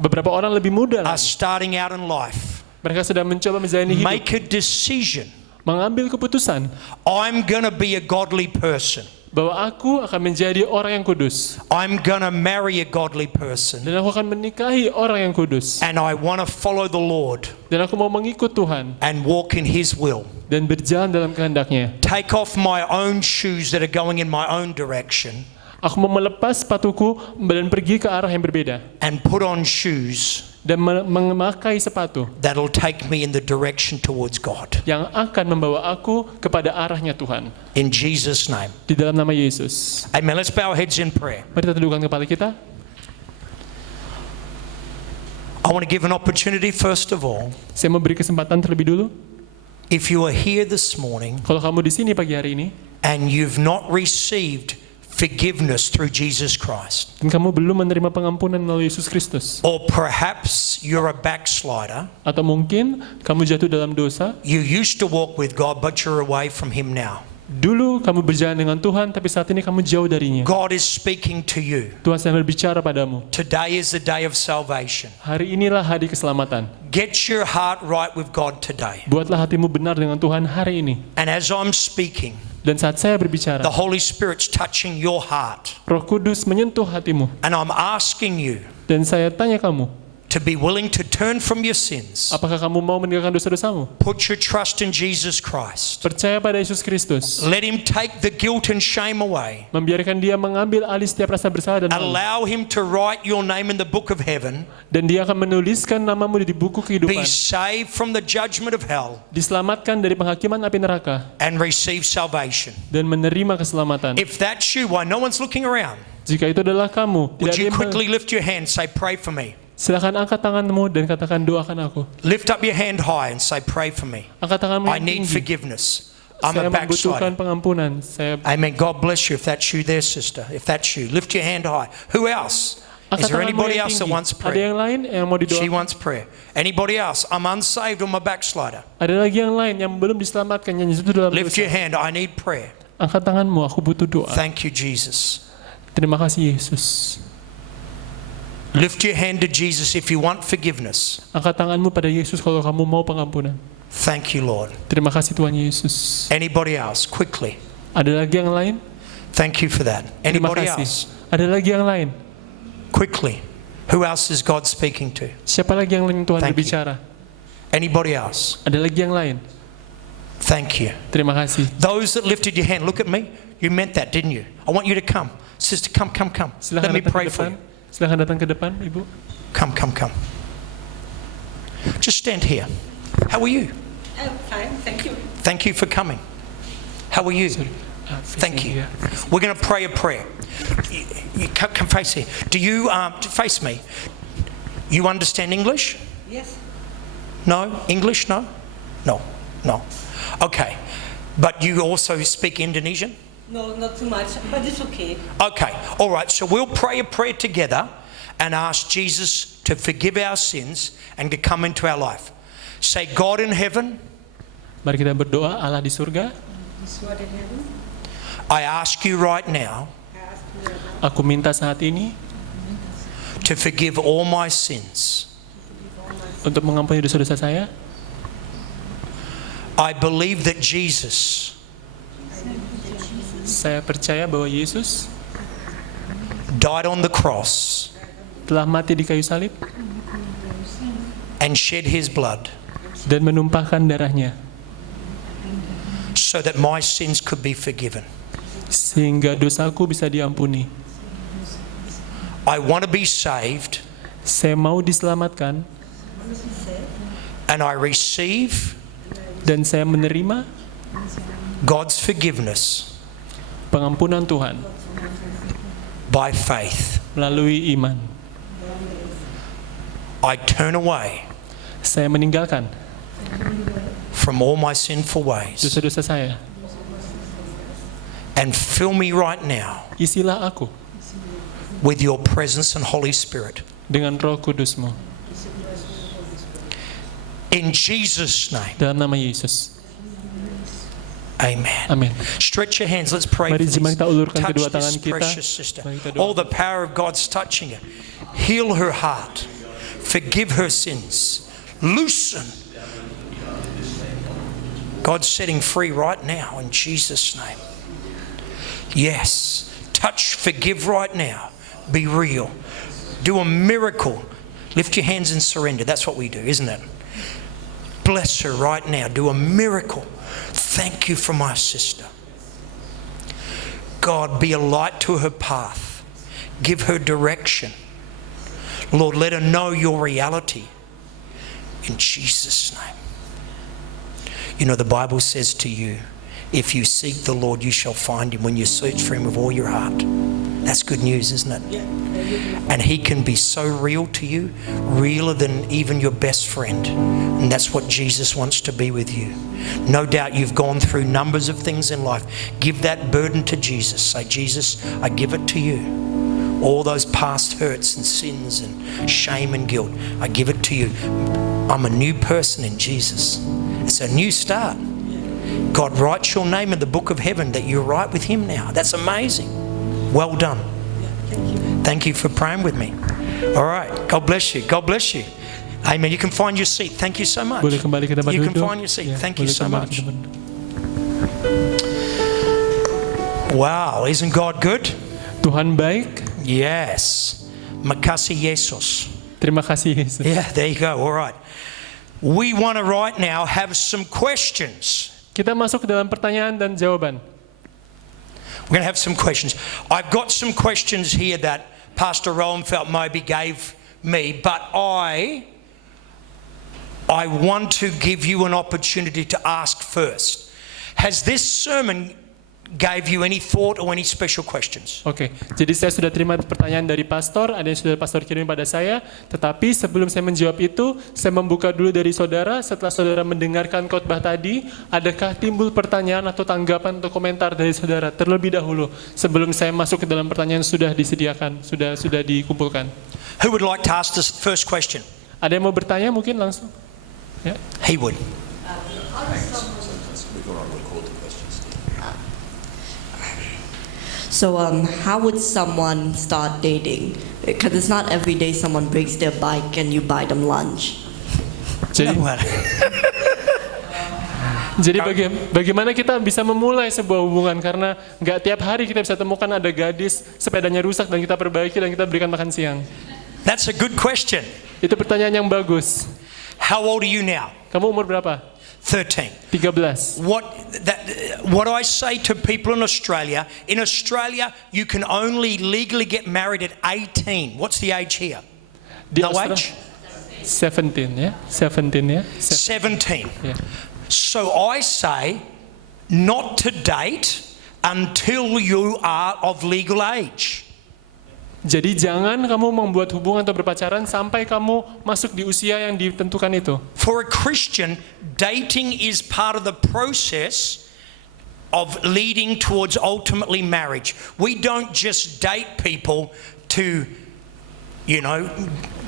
Beberapa orang lebih muda are lagi. starting out in life. Mereka sedang mencoba menjalani hidup, Make a decision. mengambil keputusan I'm going to be a godly person. bahwa aku akan menjadi orang yang kudus I'm going to marry a godly person. dan aku akan menikahi orang yang kudus And I want to follow the Lord dan aku mau mengikut Tuhan and walk in His will. dan berjalan dalam kehendaknya. Take off my own shoes that are going in my own direction Aku mau melepas sepatuku dan pergi ke arah yang berbeda and put on shoes dan memakai sepatu that'll take me in the direction towards God. yang akan membawa aku kepada arahnya Tuhan. In Jesus' name. Di dalam nama Yesus. Amen. Let's bow our heads in prayer. Mari kita tundukkan kepala kita. I want to give an opportunity, first of all, Saya mau beri kesempatan terlebih dulu. if you are here this morning Kalau kamu di sini pagi hari ini and you've not received forgiveness through Jesus Christ, dan kamu belum menerima pengampunan melalui Yesus Kristus, or perhaps you're a backslider, atau mungkin kamu jatuh dalam dosa, you used to walk with God but you're away from Him now. dulu kamu berjalan dengan Tuhan tapi saat ini kamu jauh darinya. God is speaking to you. Tuhan sedang berbicara padamu. Today is the day of salvation. Hari inilah hari keselamatan. Get your heart right with God today. Buatlah hatimu benar dengan Tuhan hari ini. And as I'm speaking, Dan saat saya berbicara, the Holy Spirit's touching your heart. Roh Kudus menyentuh hatimu. And I'm asking you Dan saya tanya kamu, to be willing to turn from your sins. apakah kamu mau meninggalkan dosa-dosamu? Put your trust in Jesus Christ. Percaya pada Yesus Kristus. Let Him take the guilt and shame away. Membiarkan Dia mengambil alih setiap rasa bersalah dan malu. Allow Him to write your name in the book of heaven. Dan Dia akan menuliskan namamu di buku Be kehidupan. saved from the judgment of hell Diselamatkan dari penghakiman api neraka. and receive salvation. Dan menerima keselamatan. If that's you, why no one's looking around? Jika itu adalah kamu, Would tidak ada you yang quickly lift your hand and say, pray for me? silakan angkat tanganmu dan katakan doakan aku. Lift up your hand high and say, pray for me. Angkat tanganmu I yang need tinggi. forgiveness. I'm Saya a membutuhkan backslider. pengampunan. Saya Amen. God bless you if that's you there, sister. If that's you, lift your hand high. Who else? Is angkat there tanganmu anybody yang else that tinggi. wants Ada prayer? yang lain yang mau She didoakan? wants prayer. Anybody else? I'm unsaved. I'm a backslider. Ada lagi yang lain yang belum diselamatkan, yang jatuh dalam Lift your dosa. hand. I need prayer. Angkat tanganmu, aku butuh doa. Thank you, Jesus. Terima kasih Yesus. Lift your hand to Jesus if you want forgiveness. Angkat tanganmu pada Yesus kalau kamu mau pengampunan. Thank you, Lord. Terima kasih Tuhan Yesus. Anybody else? Quickly. Ada lagi yang lain? Thank you for that. Terima Anybody kasih. else? Ada lagi yang lain? Quickly. Who else is God speaking to? Siapa lagi yang lain Tuhan Thank you. berbicara? Anybody else? Ada lagi yang lain? Thank you. Terima kasih. Those that lifted your hand, look at me. You meant that, didn't you? I want you to come. Sister, come. Let Silakan me datang pray ke for depan. you. Silakan datang ke depan, Ibu. Come. Just stand here. How are you? I'm fine, thank you. Thank you for coming. How are you? Thank you. We're going to pray a prayer. You come face here. Do you face me? You understand English? Yes, No? English? No. Okay. But you also speak Indonesian? no, not too much, but it's okay. Okay. All right. So we'll pray a prayer together and ask Jesus to forgive our sins and to come into our life. Say, God in heaven, Mari kita berdoa. Allah di surga, God in heaven, I ask you right now I ask you aku minta saat ini to forgive all my sins. untuk mengampuni dosa-dosa saya. I believe that Jesus Saya percaya bahwa Yesus died on the cross telah mati di kayu salib and shed his blood dan menumpahkan darahnya so that my sins could be forgiven. sehingga dosaku bisa diampuni. I want to be saved Saya mau diselamatkan and I receive dan saya menerima God's forgiveness pengampunan Tuhan by faith. melalui iman. I turn away Saya meninggalkan from all my sinful ways dosa-dosa saya. and fill me right now Isilah aku with your presence and Holy Spirit. dengan Roh Kudus-Mu. In Jesus' name. Dalam nama Yesus. Amen. Amin. Stretch your hands. Let's pray for Mari this. jemaat kita ulurkan Touch kedua this tangan kita. precious sister. Mari kita doa. All the power of God's touching her. Heal her heart. Forgive her sins. Loosen. God's setting free right now in Jesus' name. Yes. Touch, forgive right now. Be real. Do a miracle. Lift your hands and surrender. That's what we do, isn't it? Bless her right now. Do a miracle. Thank you for my sister. God, be a light to her path. Give her direction. Lord, let her know your reality. In Jesus' name. You know, the Bible says to you, if you seek the Lord, you shall find him when you search for him with all your heart. That's good news, isn't it? And he can be so real to you, realer than even your best friend. And that's what Jesus wants to be with you. No doubt you've gone through numbers of things in life. Give that burden to Jesus. Say, Jesus, I give it to you. All those past hurts and sins and shame and guilt, I give it to you. I'm a new person in Jesus. It's a new start. God writes your name in the book of heaven that you're right with him now. That's amazing. Well done. Thank you for praying with me. All right. God bless you. God bless you. Amen. You can find your seat. Thank you so much. Boleh kembali ke tempat You can duduk. find your seat. Ya, Thank you boleh so kembali much. ke tempat duduk. Wow. Isn't God good? Tuhan baik. Yes. Makasih Yesus. Terima kasih Yesus. Yeah, there you go. All right. We want to right now have some questions. Kita masuk ke dalam pertanyaan dan jawaban. We're going to have some questions. I've got some questions here that Pastor Roenfeld Moby gave me, but I want to give you an opportunity to ask first. Has this sermon gave you any thought or any special questions? Oke, jadi saya sudah terima pertanyaan dari pastor, ada yang sudah pastor kirim pada saya, tetapi sebelum saya menjawab itu, saya membuka dulu dari saudara. Setelah saudara mendengarkan khotbah tadi, adakah timbul pertanyaan atau tanggapan atau komentar dari saudara terlebih dahulu sebelum saya masuk ke dalam pertanyaan yang sudah disediakan, sudah dikumpulkan? Who would like to ask this first question? Ada yang mau bertanya mungkin langsung? Ya. He would. So how would someone start dating? Because it's not every day someone breaks their bike and you buy them lunch. Jadi, Well, jadi bagaimana kita bisa memulai sebuah hubungan, karena nggak tiap hari kita bisa temukan ada gadis sepedanya rusak dan kita perbaiki dan kita berikan makan siang. that's a good question. Itu pertanyaan yang bagus. How old are you now? Kamu umur berapa? 13. 13. What I say to people in Australia you can only legally get married at 18. What's the age here? Di No Austra- age? 17 ya. 17 ya. 17. Ya. So I say not to date until you are of legal age. Jadi jangan kamu membuat hubungan atau berpacaran sampai kamu masuk di usia yang ditentukan itu. For a Christian, dating is part of the process of leading towards ultimately marriage. We don't just date people to,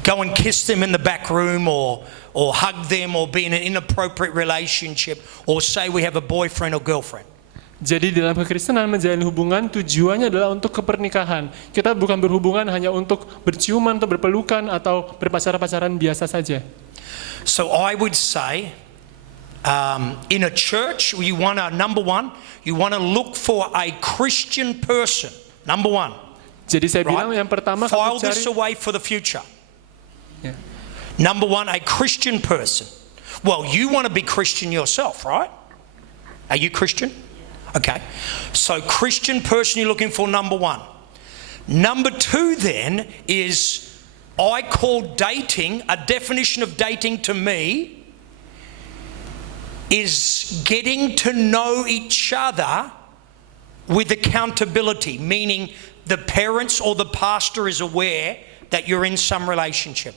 go and kiss them in the back room or hug them or be in an inappropriate relationship or say we have a boyfriend or girlfriend. Jadi dalam kekristenan menjalin hubungan tujuannya adalah untuk kepernikahan. Kita bukan berhubungan hanya untuk berciuman atau berpelukan atau berpacaran-pacaran biasa saja. So I would say, in a church, number one, you want to look for a Christian person. Number one. Jadi saya bilang yang pertama File kamu this cari away for the future. Ya. Number one, a Christian person. Well, you want to be Christian yourself, right? Are you Christian? Okay. So Christian person you're looking for, number one. Number two then is, I call dating, a definition of dating to me is getting to know each other with accountability, meaning the parents or the pastor is aware that you're in some relationship.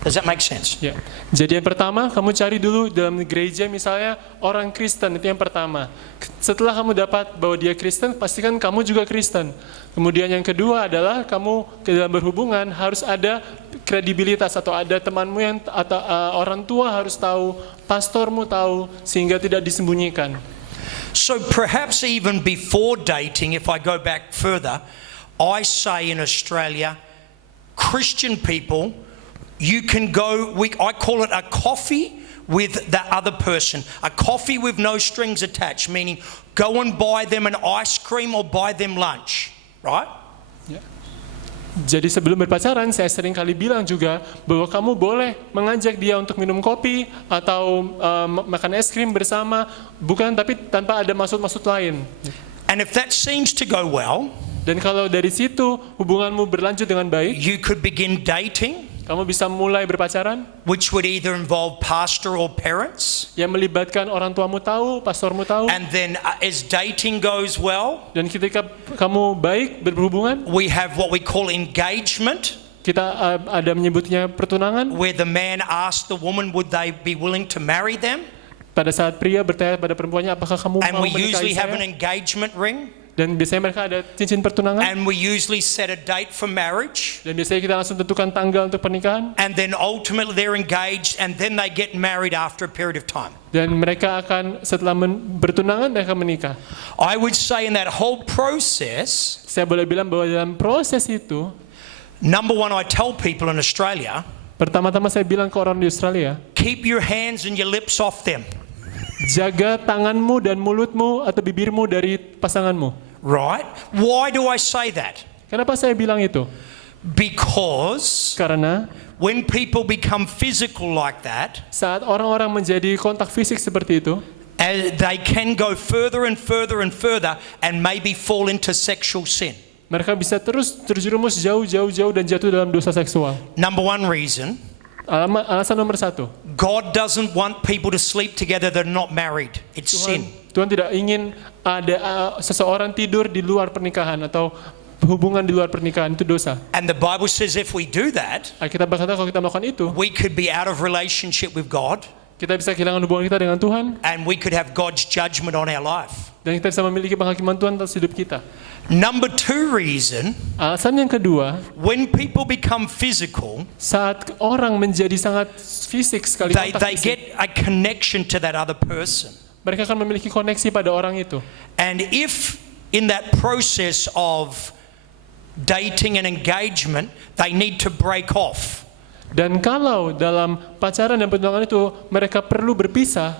Does that make sense? Ya. Jadi yang pertama, kamu cari dulu dalam gereja misalnya orang Kristen, itu yang pertama. Setelah kamu dapat bahwa dia Kristen, pastikan kamu juga Kristen. Kemudian yang kedua adalah kamu ke dalam berhubungan harus ada kredibilitas atau ada temanmu yang atau orang tua harus tahu, pastormu tahu sehingga tidak disembunyikan. So perhaps even before dating, if I go back further, I say in Australia, Christian people, you can go, I call it a coffee with the other person. A coffee with no strings attached, meaning go and buy them an ice cream or buy them lunch, right? Ya. Jadi sebelum berpacaran, saya sering kali bilang juga bahwa kamu boleh mengajak dia untuk minum kopi atau makan es krim bersama, bukan tapi tanpa ada maksud-maksud lain. And if that seems to go well, Dan kalau dari situ hubunganmu berlanjut dengan baik, you could begin dating, kamu bisa mulai berpacaran which would either involve pastor or parents. yang melibatkan orang tuamu tahu, pastormu tahu. And then as dating goes well, Dan ketika kamu baik berhubungan, we have what we call engagement, kita ada menyebutnya pertunangan. where the man asks the woman, would they be willing to marry them? Pada saat pria bertanya pada perempuannya, apakah kamu And mau we menikahi usually have an saya? engagement ring. Dan biasanya mereka ada cincin pertunangan. And we usually set a date for marriage. Dan biasanya kita langsung tentukan tanggal untuk pernikahan. And then ultimately they're engaged and then they get married after a period of time. Dan mereka akan setelah bertunangan mereka menikah. I would say in that whole process, Saya boleh bilang bahwa dalam proses itu, number one, I tell people in Australia, pertama-tama saya bilang ke orang di Australia, keep your hands and your lips off them. jaga tanganmu dan mulutmu atau bibirmu dari pasanganmu. Right? Why do I say that? Kenapa saya bilang itu? Because Karena when people become physical like that, saat orang-orang menjadi kontak fisik seperti itu, they can go further and further and further and maybe fall into sexual sin. mereka bisa terus terjerumus jauh dan jatuh dalam dosa seksual. Number one reason, Alasan nomor satu, God doesn't want people to sleep together that are not married. It's sin. Tuhan tidak ingin ada seseorang tidur di luar pernikahan atau hubungan di luar pernikahan, itu dosa. And the Bible says if we do that, Alkitab berkata kalau kita melakukan itu, we could be out of relationship with God kita bisa kehilangan hubungan kita dengan Tuhan and we could have God's judgment on our life. dan kita bisa memiliki penghakiman Tuhan atas hidup kita. Number two reason, Alasan yang kedua, when people become physical, saat orang menjadi sangat fisik sekali they kontak fisik, get a connection to that other person. mereka akan memiliki koneksi pada orang itu. And if in that process of dating and engagement, they need to break off, Dan kalau dalam pacaran dan pertunangan itu mereka perlu berpisah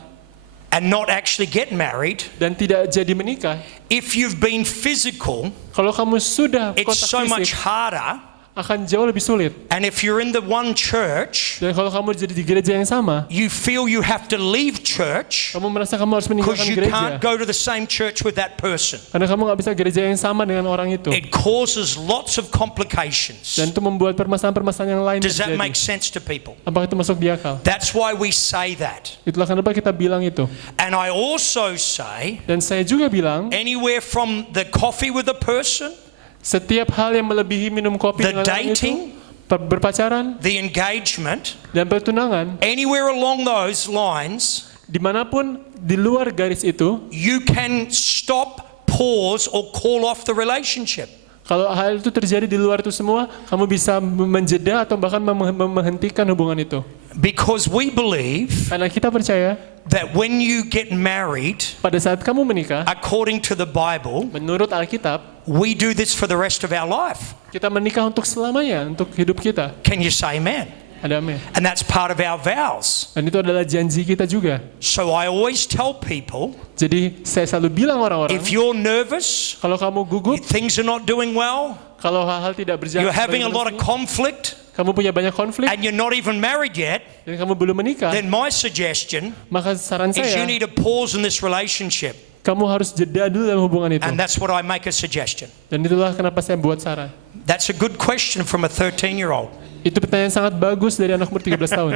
and not actually get married, dan tidak jadi menikah, if you've been physical, kalau kamu sudah it's kontak so much fisik harder. akan jauh lebih sulit. And if you're in the one church, Dan kalau kamu jadi di gereja yang sama, you feel you have to leave church kamu merasa kamu harus because meninggalkan you gereja can't go to the same church with that person. karena kamu nggak bisa gereja yang sama dengan orang itu. It causes lots of complications. Dan itu membuat permasalahan-permasalahan yang lain Does that terjadi. make sense to people? Apakah itu masuk di akal? That's why we say that. Itulah kenapa kita bilang itu. And I also say, Dan saya juga bilang, anywhere from the coffee with a person, setiap hal yang melebihi minum kopi the dengan orang itu, dating, berpacaran, the engagement, dan pertunangan, anywhere along those lines, dimanapun di luar garis itu, you can stop, pause, or call off the relationship. kalau hal itu terjadi di luar itu semua, kamu bisa menjeda atau bahkan menghentikan hubungan itu. Because we believe Karena kita percaya, that when you get married, pada saat kamu menikah, according to the Bible, menurut Alkitab, we do this for the rest of our life. kita menikah untuk selamanya, untuk hidup kita. Can you say amen? Ada amin. And that's part of our vows. Dan itu adalah janji kita juga. So I always tell people, Jadi saya selalu bilang orang-orang, if you're nervous, kalau kamu gugup, things are not doing well, kalau hal-hal tidak berjalan you're having a sebagai lot of mestinya, conflict, kamu punya banyak konflik, and you're not even married yet, dan kamu belum menikah, then my suggestion maka saran is you saya, need to pause in this relationship. kamu harus jeda dulu dalam hubungan itu. And that's what I make a suggestion. Dan itulah kenapa saya buat saran. That's a good question from a 13-year-old. Itu pertanyaan sangat bagus dari anak umur 13 tahun.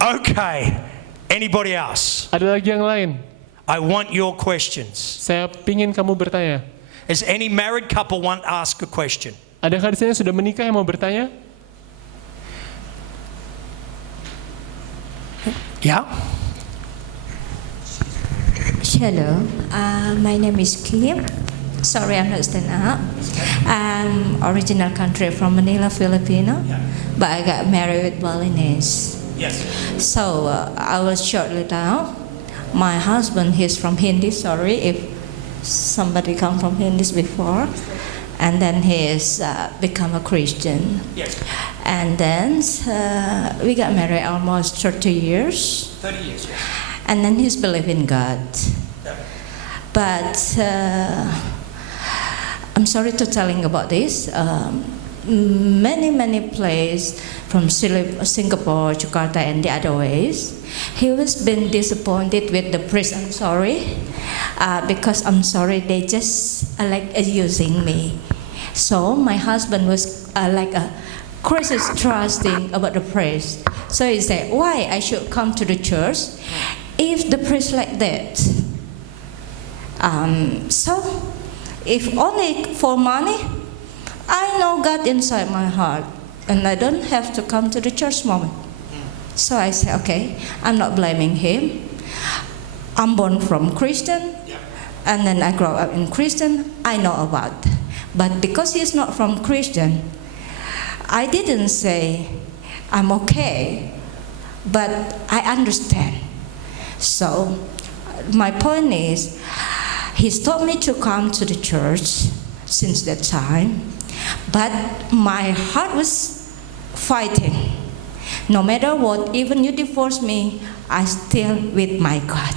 Okay. Anybody else? Ada lagi yang lain? I want your questions. Saya pingin kamu bertanya. Is any married couple want to ask a question? Adakah di sini yang sudah menikah yang mau bertanya? Yeah? Hello, my name is Kim. Sorry, I'm not stand up. I'm original country from Manila, Filipino, but I got married with Balinese. Yes. So I will shortly down. My husband, he's from Hindi. Sorry if somebody come from Hindi before, and then he is become a Christian. Yes. And then we got married almost 30 years. 30 years, yes. And then he's believe in God. But I'm sorry to telling about this. Many places from Singapore, Jakarta, and the other ways, he was been disappointed with the priest. I'm sorry, because I'm sorry they just like using me. So my husband was like a crisis trusting about the priest. So he said, why I should come to the church if the priest like that? So if only for money, I know God inside my heart, and I don't have to come to the church moment. So I say, okay, I'm not blaming him. I'm born from Christian, and then I grow up in Christian. I know about, but because he's not from Christian, I didn't say I'm okay, but I understand. So my point is, he's told me to come to the church since that time, but my heart was fighting. No matter what, even you divorce me, I still with my God.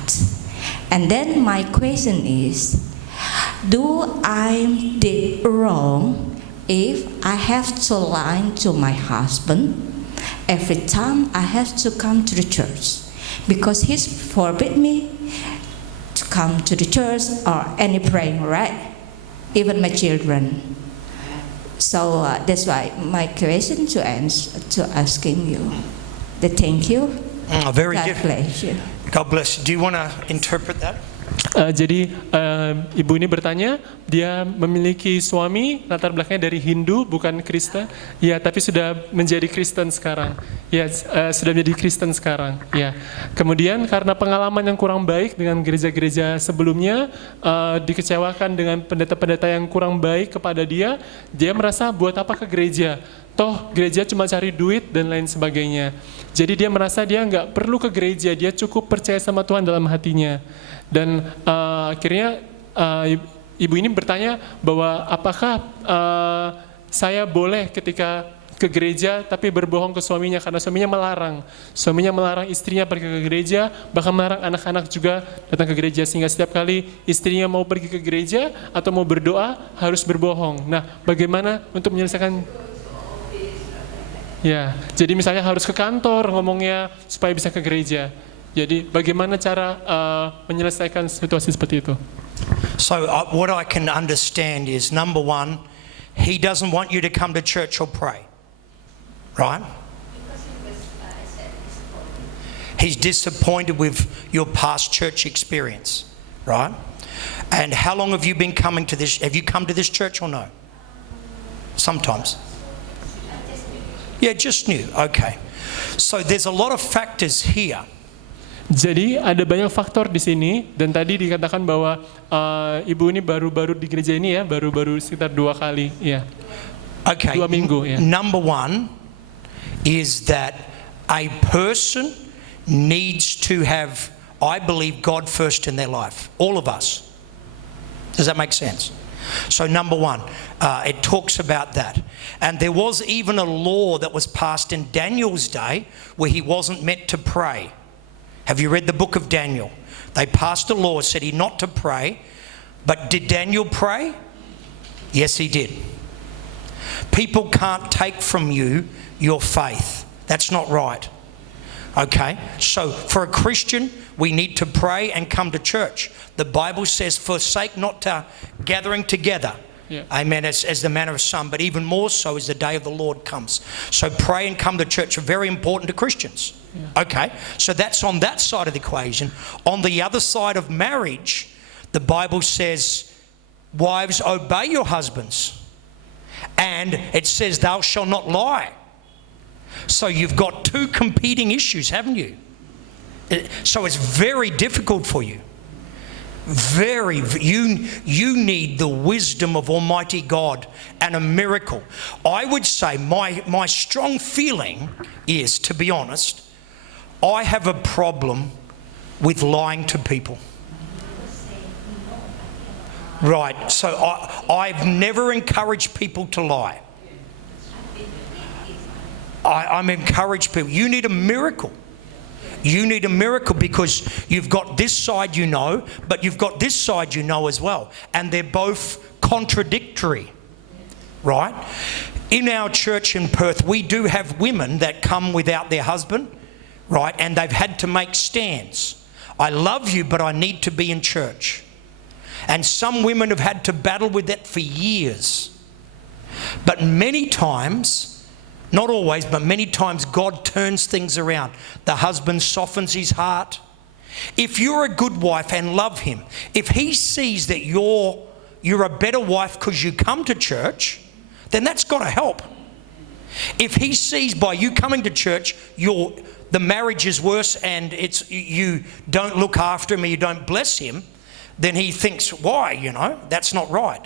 And then my question is, do I did wrong if I have to lie to my husband every time I have to come to the church? Because he's forbid me to come to the church or any praying, right? Even my children. So that's why my question to asking you. The thank you. Very God different. bless you. God bless you. Do you want to interpret that? Jadi ibu ini bertanya, dia memiliki suami latar belakangnya dari Hindu bukan Kristen, ya tapi sudah menjadi Kristen sekarang, ya sudah menjadi Kristen sekarang, ya. Kemudian karena pengalaman yang kurang baik dengan gereja-gereja sebelumnya, dikecewakan dengan pendeta-pendeta yang kurang baik kepada dia merasa buat apa ke gereja? Toh gereja cuma cari duit dan lain sebagainya. Jadi dia merasa dia nggak perlu ke gereja, dia cukup percaya sama Tuhan dalam hatinya. Dan akhirnya ibu ini bertanya bahwa apakah saya boleh ketika ke gereja tapi berbohong ke suaminya karena suaminya melarang. Suaminya melarang istrinya pergi ke gereja, bahkan melarang anak-anak juga datang ke gereja, sehingga setiap kali istrinya mau pergi ke gereja atau mau berdoa harus berbohong. Nah, bagaimana untuk menyelesaikan? Ya, jadi misalnya harus ke kantor ngomongnya supaya bisa ke gereja. Jadi bagaimana cara menyelesaikan situasi seperti itu? So what I can understand is, number one, he doesn't want you to come to church or pray, right? He's disappointed with your past church experience, right? And how long have you been coming to this? Have you come to this church or no? Sometimes. Yeah, just new. Okay. So there's a lot of factors here. Jadi ada banyak faktor di sini, dan tadi dikatakan bahwa ibu ini baru-baru di gereja ini ya, baru-baru sekitar 2 kali, ya. Okay. 2 minggu, ya. Number one is that a person needs to have, I believe, God first in their life. All of us. Does that make sense? So number one, it talks about that. And there was even a law that was passed in Daniel's day where he wasn't meant to pray. Have you read the book of Daniel? They passed a law, said he not to pray. But did Daniel pray? Yes, he did. People can't take from you your faith. That's not right. Okay? So for a Christian, we need to pray and come to church. The Bible says, forsake not gathering together. Yeah. Amen, as the manner of some, but even more so as the day of the Lord comes. So pray and come to church are very important to Christians. Yeah. Okay, so that's on that side of the equation. On the other side of marriage, the Bible says, wives, obey your husbands. And it says, thou shalt not lie. So you've got 2 competing issues, haven't you? So it's very difficult for you. You need the wisdom of Almighty God and a miracle. I would say my strong feeling is, to be honest, I have a problem with lying to people. Right, so I've never encouraged people to lie. I'm encouraged people. You need a miracle. You need a miracle because you've got this side you know, but you've got this side you know as well. And they're both contradictory, right? In our church in Perth, we do have women that come without their husband, right? And they've had to make stands. I love you, but I need to be in church. And some women have had to battle with that for years. But many times, not always, but many times God turns things around. The husband softens his heart. If you're a good wife and love him, if he sees that you're a better wife because you come to church, then that's got to help. If he sees by you coming to church, the marriage is worse and you don't look after him or you don't bless him, then he thinks, why, that's not right.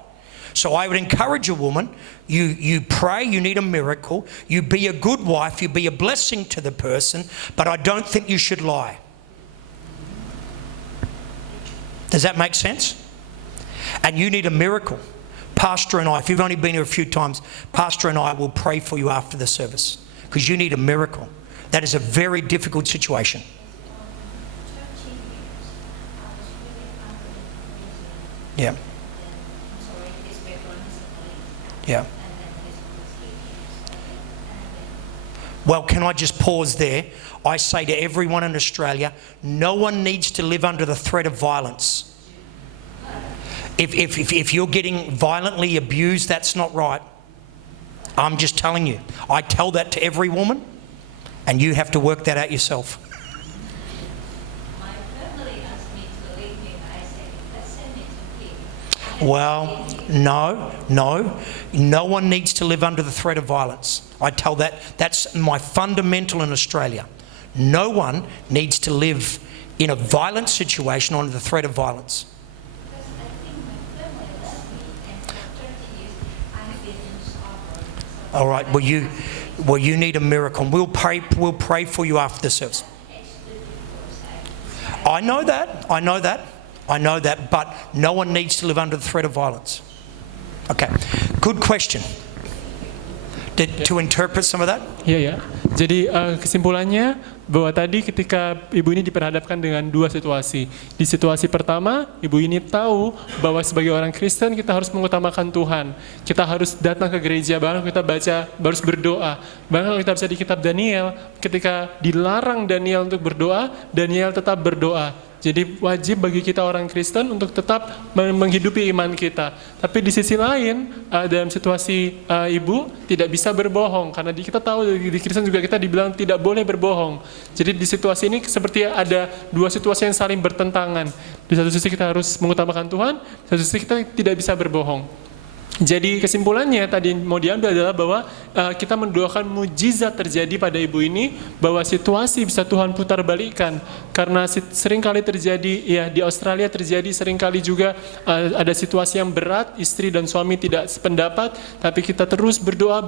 So I would encourage a woman, you pray, you need a miracle, you be a good wife, you be a blessing to the person, but I don't think you should lie. Does that make sense? And you need a miracle. Pastor and I, if you've only been here a few times, Pastor and I will pray for you after the service because you need a miracle. That is a very difficult situation. Yeah. Yeah. Well, can I just pause there? I say to everyone in Australia, no one needs to live under the threat of violence. If you're getting violently abused, that's not right. I'm just telling you. I tell that to every woman, and you have to work that out yourself. My family asked me to leave him. I said, let's send it to him. Well, no one needs to live under the threat of violence. I tell that, that's my fundamental in Australia. No one needs to live in a violent situation under the threat of violence. Because I think my family loves me, and for 30 years I have been in suffering. All right, well you need a miracle. We'll pray for you after the service. I know that, but no one needs to live under the threat of violence. Okay, good question. To interpret some of that? Iya. Jadi kesimpulannya bahwa tadi ketika ibu ini diperhadapkan dengan dua situasi. Di situasi pertama, ibu ini tahu bahwa sebagai orang Kristen kita harus mengutamakan Tuhan. Kita harus datang ke gereja, bahkan kita harus berdoa. Bahkan kita baca di kitab Daniel, ketika dilarang Daniel untuk berdoa, Daniel tetap berdoa. Jadi wajib bagi kita orang Kristen untuk tetap menghidupi iman kita. Tapi di sisi lain, dalam situasi ibu tidak bisa berbohong. Karena kita tahu di Kristen juga kita dibilang tidak boleh berbohong. Jadi di situasi ini seperti ada dua situasi yang saling bertentangan. Di satu sisi kita harus mengutamakan Tuhan, di satu sisi kita tidak bisa berbohong. Jadi kesimpulannya tadi mau diambil adalah bahwa kita mendoakan mujizat terjadi pada ibu ini, bahwa situasi bisa Tuhan putar balikkan. Karena seringkali terjadi, ya di Australia terjadi seringkali juga ada situasi yang berat, istri dan suami tidak sependapat, tapi kita terus berdoa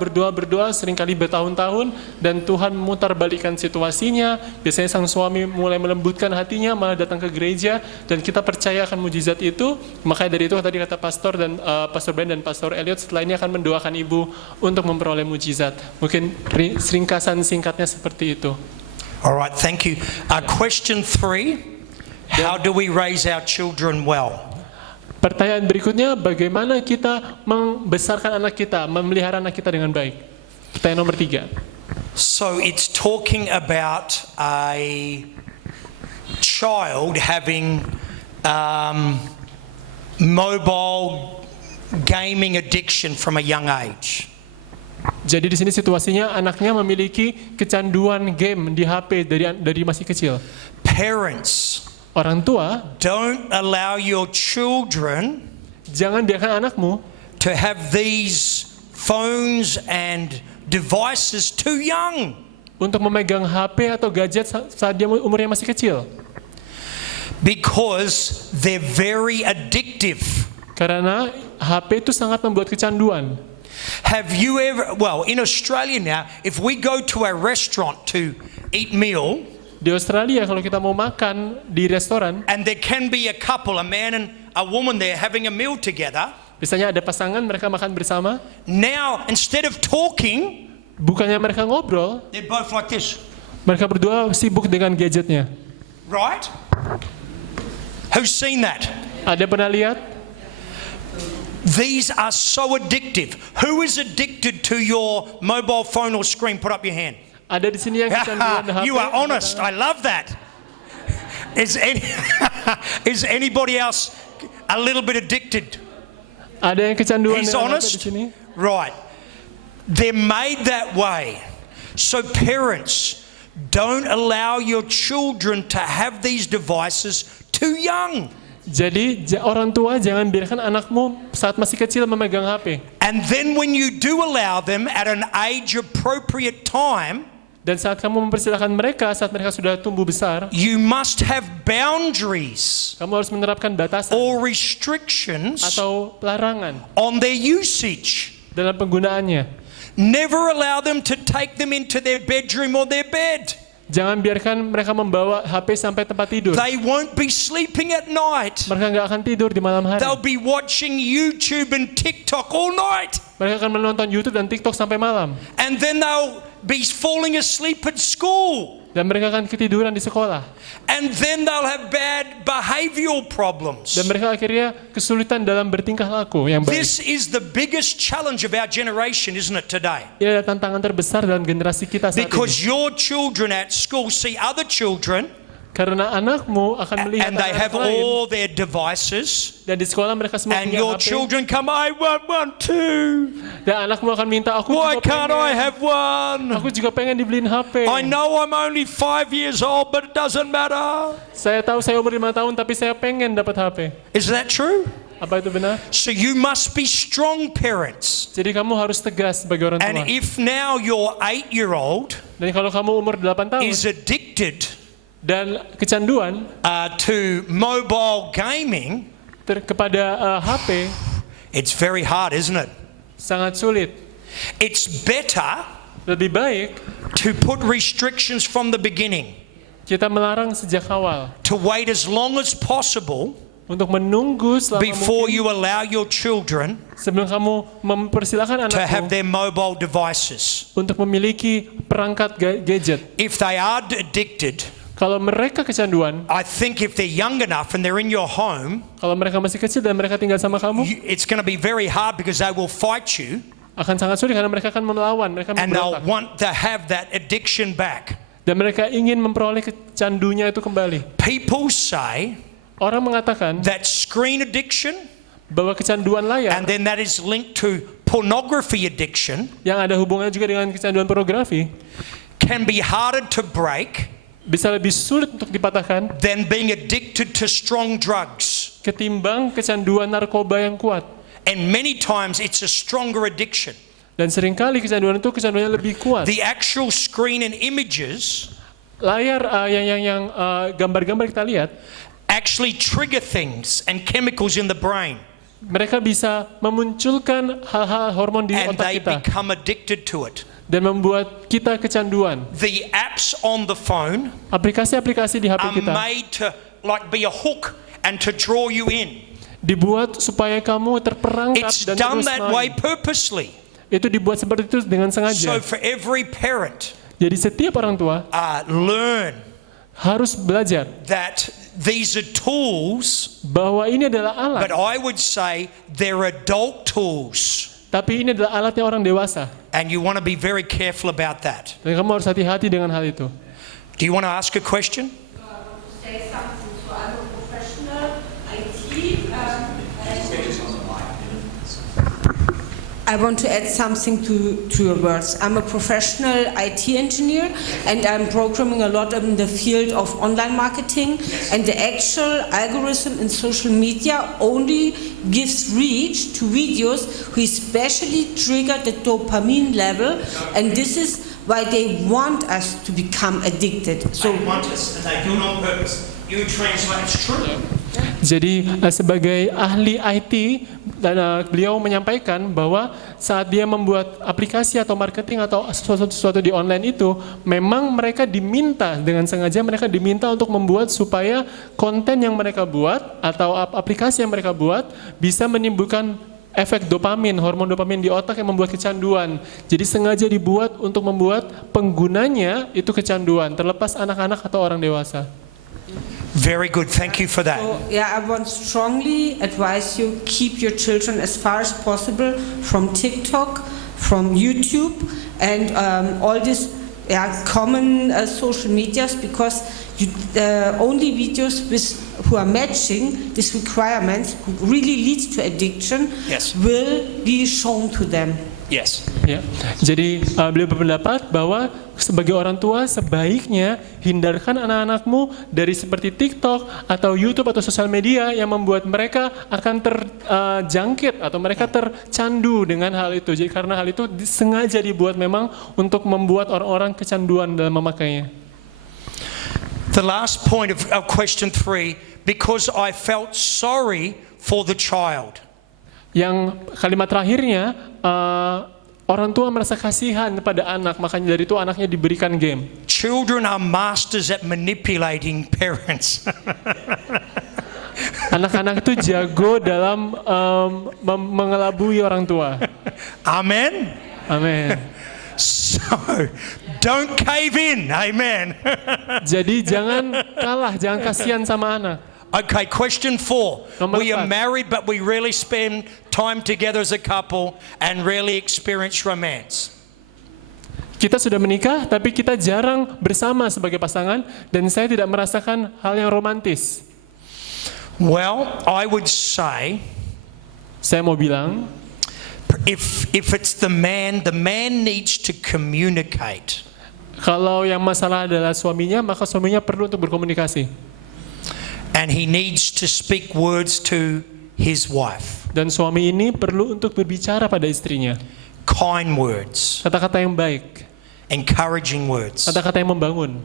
seringkali bertahun-tahun, dan Tuhan memutar balikkan situasinya. Biasanya sang suami mulai melembutkan hatinya, malah datang ke gereja, dan kita percaya akan mujizat itu. Makanya dari itu tadi kata Pastor dan Pastor Ben dan Pastor Elliot setelah ini akan mendoakan ibu untuk memperoleh mujizat. Mungkin ringkasan singkatnya seperti itu. Alright, thank you. Question 3, how do we raise our children well? Pertanyaan berikutnya, bagaimana kita membesarkan anak kita, memelihara anak kita dengan baik? Pertanyaan nomor 3. So it's talking about a child having mobile gaming addiction from a young age. Jadi di sini situasinya anaknya memiliki kecanduan game di HP dari masih kecil. Parents, Orang tua, don't allow your children jangan biarkan anakmu to have these phones and devices too young. untuk memegang HP atau gadget saat dia umurnya masih kecil? Because they're very addictive. Karena HP itu sangat membuat kecanduan. Have you ever, well, in Australia now, if we go to a restaurant to eat meal, Di Australia kalau kita mau makan di restoran, and there can be a couple, a man and a woman there having a meal together, biasanya ada pasangan mereka makan bersama. now instead of talking, Bukannya mereka ngobrol, they're both like this, mereka berdua sibuk dengan gadgetnya. right? Who's seen that? Ada pernah lihat? These are so addictive. Who is addicted to your mobile phone or screen? Put up your hand. Ada di sini yang kecanduan HP. You are honest. I love that. Is anybody else a little bit addicted? Ada yang kecanduan He's dengan HP di honest. sini. Right. They're made that way. So parents, don't allow your children to have these devices too young. Jadi orang tua jangan biarkan anakmu saat masih kecil memegang HP. And then when you do allow them at an age appropriate time, Dan saat kamu mempersilahkan mereka saat mereka sudah tumbuh besar, you must have boundaries kamu harus menerapkan batasan or restrictions atau pelarangan on their usage. dalam penggunaannya. Never allow them to take them into their bedroom or their bed. Jangan biarkan mereka membawa HP sampai tempat tidur. They won't be sleeping at night. Mereka nggak akan tidur di malam hari. They'll be watching YouTube and TikTok all night. Mereka akan menonton YouTube dan TikTok sampai malam. And then they'll be falling asleep at school. Dan mereka akan ketiduran di sekolah. And then they'll have bad behavioral problems. Dan mereka akhirnya kesulitan dalam bertingkah laku yang baik. This is the biggest challenge of our generation, isn't it, today? Ini adalah tantangan terbesar dalam generasi kita saat Because ini. your children at school see other children Karena anakmu akan melihat and they anak have lain. all their devices, Dan di sekolah mereka semua and punya your HP. children come, I want one too. Dan anakmu akan minta, aku Why juga can't I pengen. have one? Aku juga pengen dibeliin HP. I know I'm only 5 years old, but it doesn't matter. Saya tahu saya umur 5 tahun tapi saya pengen dapat HP. Is that true? Apa itu benar? So you must be strong parents. Jadi kamu harus tegas sebagai orang tua. And if now your 8-year-old Dan kalau kamu umur 8 tahun is addicted dan kecanduan to mobile gaming, kepada HP, it's very hard, isn't it? sangat sulit. It's better Lebih baik to put restrictions from the beginning, kita melarang sejak awal to wait as long as possible untuk menunggu selama before mungkin you allow your children sebelum kamu mempersilahkan to have anakmu their mobile devices. untuk memiliki perangkat gadget. If they are addicted, Kalau mereka kecanduan, I think if they're young enough and they're in your home, kalau mereka masih kecil dan mereka tinggal sama kamu, it's going to be very hard because they will fight you akan sangat sulit karena mereka akan melawan, mereka and they'll memberontak. want to have that addiction back. Dan mereka ingin memperoleh kecandunya itu kembali. People say Orang mengatakan that screen addiction, bahwa kecanduan layar and then that is linked to pornography addiction, yang ada hubungannya juga dengan kecanduan pornografi can be harder to break bisa lebih sulit untuk dipatahkan than being addicted to strong drugs. ketimbang kecanduan narkoba yang kuat. And many times it's a stronger addiction. Dan seringkali kecanduan itu kecanduannya lebih kuat. The actual screen and images Layar yang gambar-gambar kita lihat, actually trigger things and chemicals in the brain, mereka bisa memunculkan hal-hal hormon di and otak they kita become addicted to it. dan membuat kita kecanduan. The apps on the phone Aplikasi-aplikasi di HP are kita made to like be a hook and to draw you in. dibuat supaya kamu terperangkap It's dan done terus that way main. purposely. Itu dibuat seperti itu dengan So sengaja. for every parent, Jadi setiap orang tua learn harus belajar that these are tools, bahwa ini adalah alat, but I would say they're adult tools. tapi ini adalah alatnya orang dewasa. And you want to be very careful about that. Dan kamu harus hati-hati dengan hal itu. Do you want to ask a question? Say something. So I'm a professional IT. I want to add something to your words. I'm a professional IT engineer and I'm programming a lot in the field of online marketing, and the actual algorithm in social media only gives reach to videos who especially trigger the dopamine level, and this is why they want us to become addicted. So They want us and they do it on purpose. You translate, it's true. Jadi sebagai ahli IT, beliau menyampaikan bahwa saat dia membuat aplikasi atau marketing atau sesuatu di online itu, memang mereka diminta, dengan sengaja mereka diminta untuk membuat supaya konten yang mereka buat atau aplikasi yang mereka buat bisa menimbulkan efek dopamin, hormon dopamin di otak yang membuat kecanduan. Jadi sengaja dibuat untuk membuat penggunanya itu kecanduan, terlepas anak-anak atau orang dewasa. Very good. Thank you for that. So, yeah, I want strongly advise you keep your children as far as possible from TikTok, from YouTube, and all these common social medias, because only videos who are matching these requirements, who really leads to addiction, Yes. will be shown to them. Yes. Ya, jadi beliau berpendapat bahwa sebagai orang tua sebaiknya hindarkan anak-anakmu dari seperti TikTok atau YouTube atau sosial media yang membuat mereka akan terjangkit atau mereka tercandu dengan hal itu. Jadi karena hal itu sengaja dibuat memang untuk membuat orang-orang kecanduan dalam memakainya. The last point of question 3, because I felt sorry for the child. Yang kalimat terakhirnya, orang tua merasa kasihan pada anak, makanya dari itu anaknya diberikan game. Children are masters at manipulating parents. Anak-anak itu jago dalam mengelabui orang tua. Amen? Amin. So, don't cave in. Amen. Jadi jangan kalah, jangan kasihan sama anak. Okay, question 4. Nomor We are 4. married, but we really spend time together as a couple and really experience romance. Kita sudah menikah, tapi kita jarang bersama sebagai pasangan, dan saya tidak merasakan hal yang romantis. Well, I would say, Saya mau bilang, if it's the man needs to communicate. kalau yang masalah adalah suaminya, maka suaminya perlu untuk berkomunikasi. And he needs to speak words to his wife. Dan suami ini perlu untuk berbicara pada istrinya. Kind words, Kata-kata yang baik, encouraging words, kata-kata yang membangun.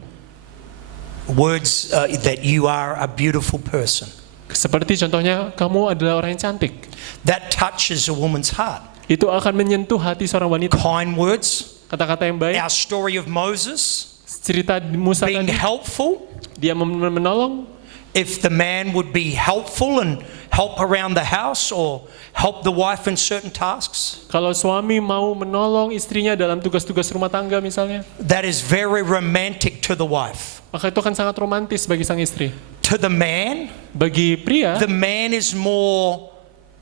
words that you are a beautiful person. Seperti contohnya, kamu adalah orang yang cantik. That touches a woman's heart. Itu akan menyentuh hati seorang wanita. Kind words, Kata-kata yang baik, our story of Moses, cerita Musa being tadi, helpful. dia menolong. If the man would be helpful and help around the house or help the wife in certain tasks, Kalau suami mau menolong istrinya dalam tugas-tugas rumah tangga misalnya, that is very romantic to the wife. maka itu akan sangat romantis bagi sang istri. To the man, Bagi pria, the man is more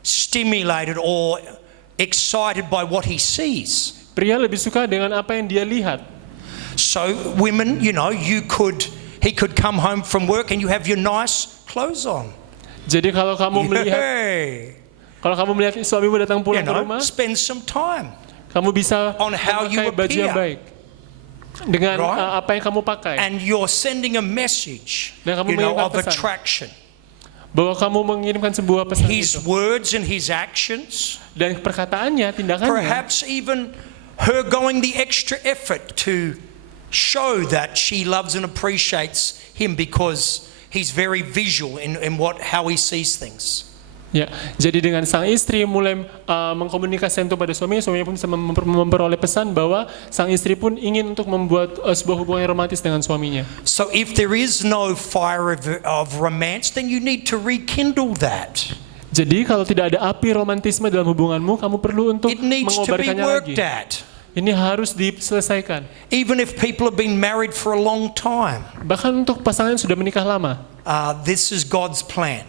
stimulated or excited by what he sees. pria lebih suka dengan apa yang dia lihat. So women, he could come home from work and you have your nice clothes on. Jadi kalau kamu melihat, Hey, suamimu datang pulang ke rumah, spend some time. kamu bisa On how you memakai baju yang appear. baik dengan Right. apa yang kamu pakai, And you're sending a message, Dan kamu mengirimkan of pesan. attraction. bahwa kamu mengirimkan sebuah pesan His itu. words and his actions, Dan perkataannya, tindakannya, perhaps even her going the extra effort to show that she loves and appreciates him because he's very visual in how he sees things. ya. Jadi dengan sang istri mulai mengkomunikasikan itu pada suaminya pun bisa memperoleh pesan bahwa sang istri pun ingin untuk membuat sebuah hubungan yang romantis dengan suaminya. So if there is no fire of romance, then you need to rekindle that. Jadi kalau tidak ada api romantisme dalam hubunganmu, kamu perlu untuk It needs to be mengobarkannya lagi. worked at. Ini harus diselesaikan. Even if people have been married for a long time, Bahkan untuk pasangan yang sudah menikah lama, this is God's plan.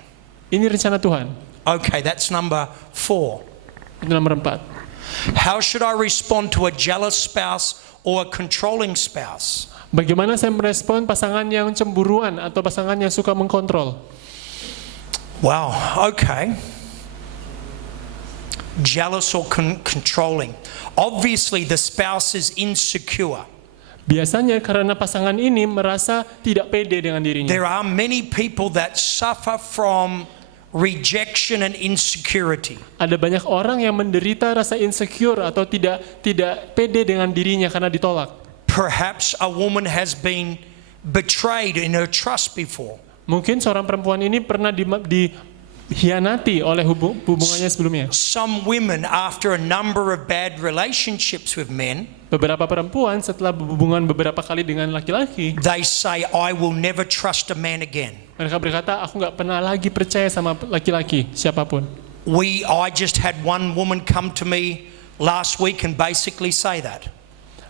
ini rencana Tuhan. Okay, that's number 4. Itu nomor 4. How should I respond to a jealous spouse or a controlling spouse? Bagaimana saya merespon pasangan yang cemburuan atau pasangan yang suka mengkontrol? Wow, okay. Jealous or controlling. Obviously, the spouse is insecure. Biasanya karena pasangan ini merasa tidak pede dengan dirinya. There are many people that suffer from rejection and insecurity. Ada banyak orang yang menderita rasa insecure atau tidak pede dengan dirinya karena ditolak. Perhaps a woman has been betrayed in her trust before. Mungkin seorang perempuan ini pernah dihianati oleh hubungannya sebelumnya. Some women, after a number of bad relationships with men, Beberapa perempuan setelah berhubungan beberapa kali dengan laki-laki, they say, I will never trust a man again. mereka berkata, aku nggak pernah lagi percaya sama laki-laki siapapun. I just had one woman come to me last week and basically say that.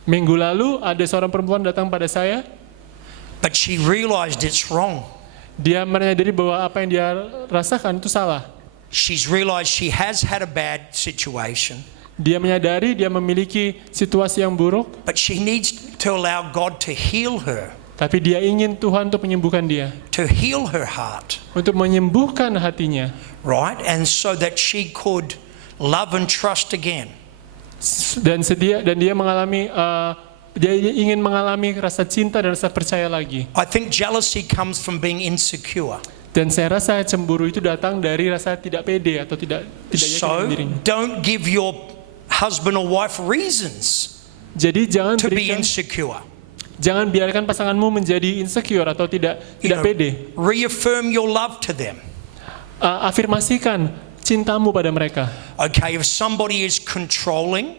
Minggu lalu ada seorang perempuan datang pada saya, But she realized it's wrong. dia menyadari bahwa apa yang dia rasakan itu salah. She's realized she has had a bad situation, Dia menyadari dia memiliki situasi yang buruk, but she needs to allow God to heal her, tapi dia ingin Tuhan untuk menyembuhkan dia, to heal her heart, untuk menyembuhkan hatinya, right? And so that she could love and trust again. dan dia mengalami dia ingin mengalami rasa cinta dan rasa percaya lagi. I think jealousy comes from being insecure. Dan saya rasa cemburu itu datang dari rasa tidak pede atau tidak yakin So dengan dirinya. don't give your husband or wife reasons Jadi to be insecure. jangan biarkan pasanganmu menjadi insecure atau tidak You know, pede. reaffirm your love to them. Afirmasikan cintamu pada mereka. Okay, if somebody is controlling,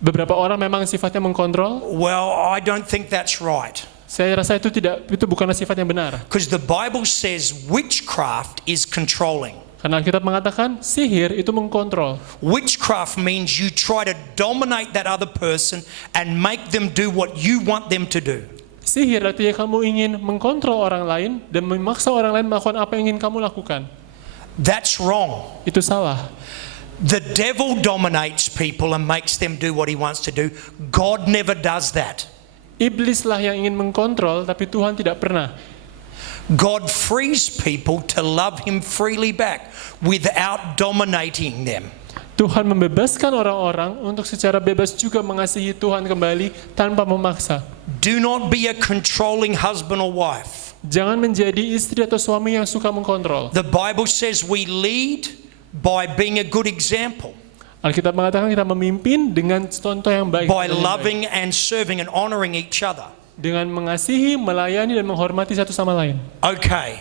Beberapa orang memang sifatnya mengkontrol. well, I don't think that's right. Saya rasa itu bukanlah sifat yang benar. Because the Bible says witchcraft is controlling. Karena Alkitab mengatakan sihir itu mengkontrol. Witchcraft means you try to dominate that other person and make them do what you want them to do. Sihir artinya kamu ingin mengkontrol orang lain dan memaksa orang lain melakukan apa yang ingin kamu lakukan. That's wrong. Itu salah. The devil dominates people and makes them do what he wants to do. God never does that. Iblislah yang ingin mengkontrol, tapi Tuhan tidak pernah. God frees people to love him freely back without dominating them. Tuhan membebaskan orang-orang untuk secara bebas juga mengasihi Tuhan kembali tanpa memaksa. Do not be a controlling husband or wife. Jangan menjadi istri atau suami yang suka mengkontrol. The Bible says we lead by being a good example, Alkitab mengatakan kita memimpin dengan contoh yang baik. by loving and serving and honoring each other. Dengan mengasihi, melayani dan menghormati satu sama lain. Okay.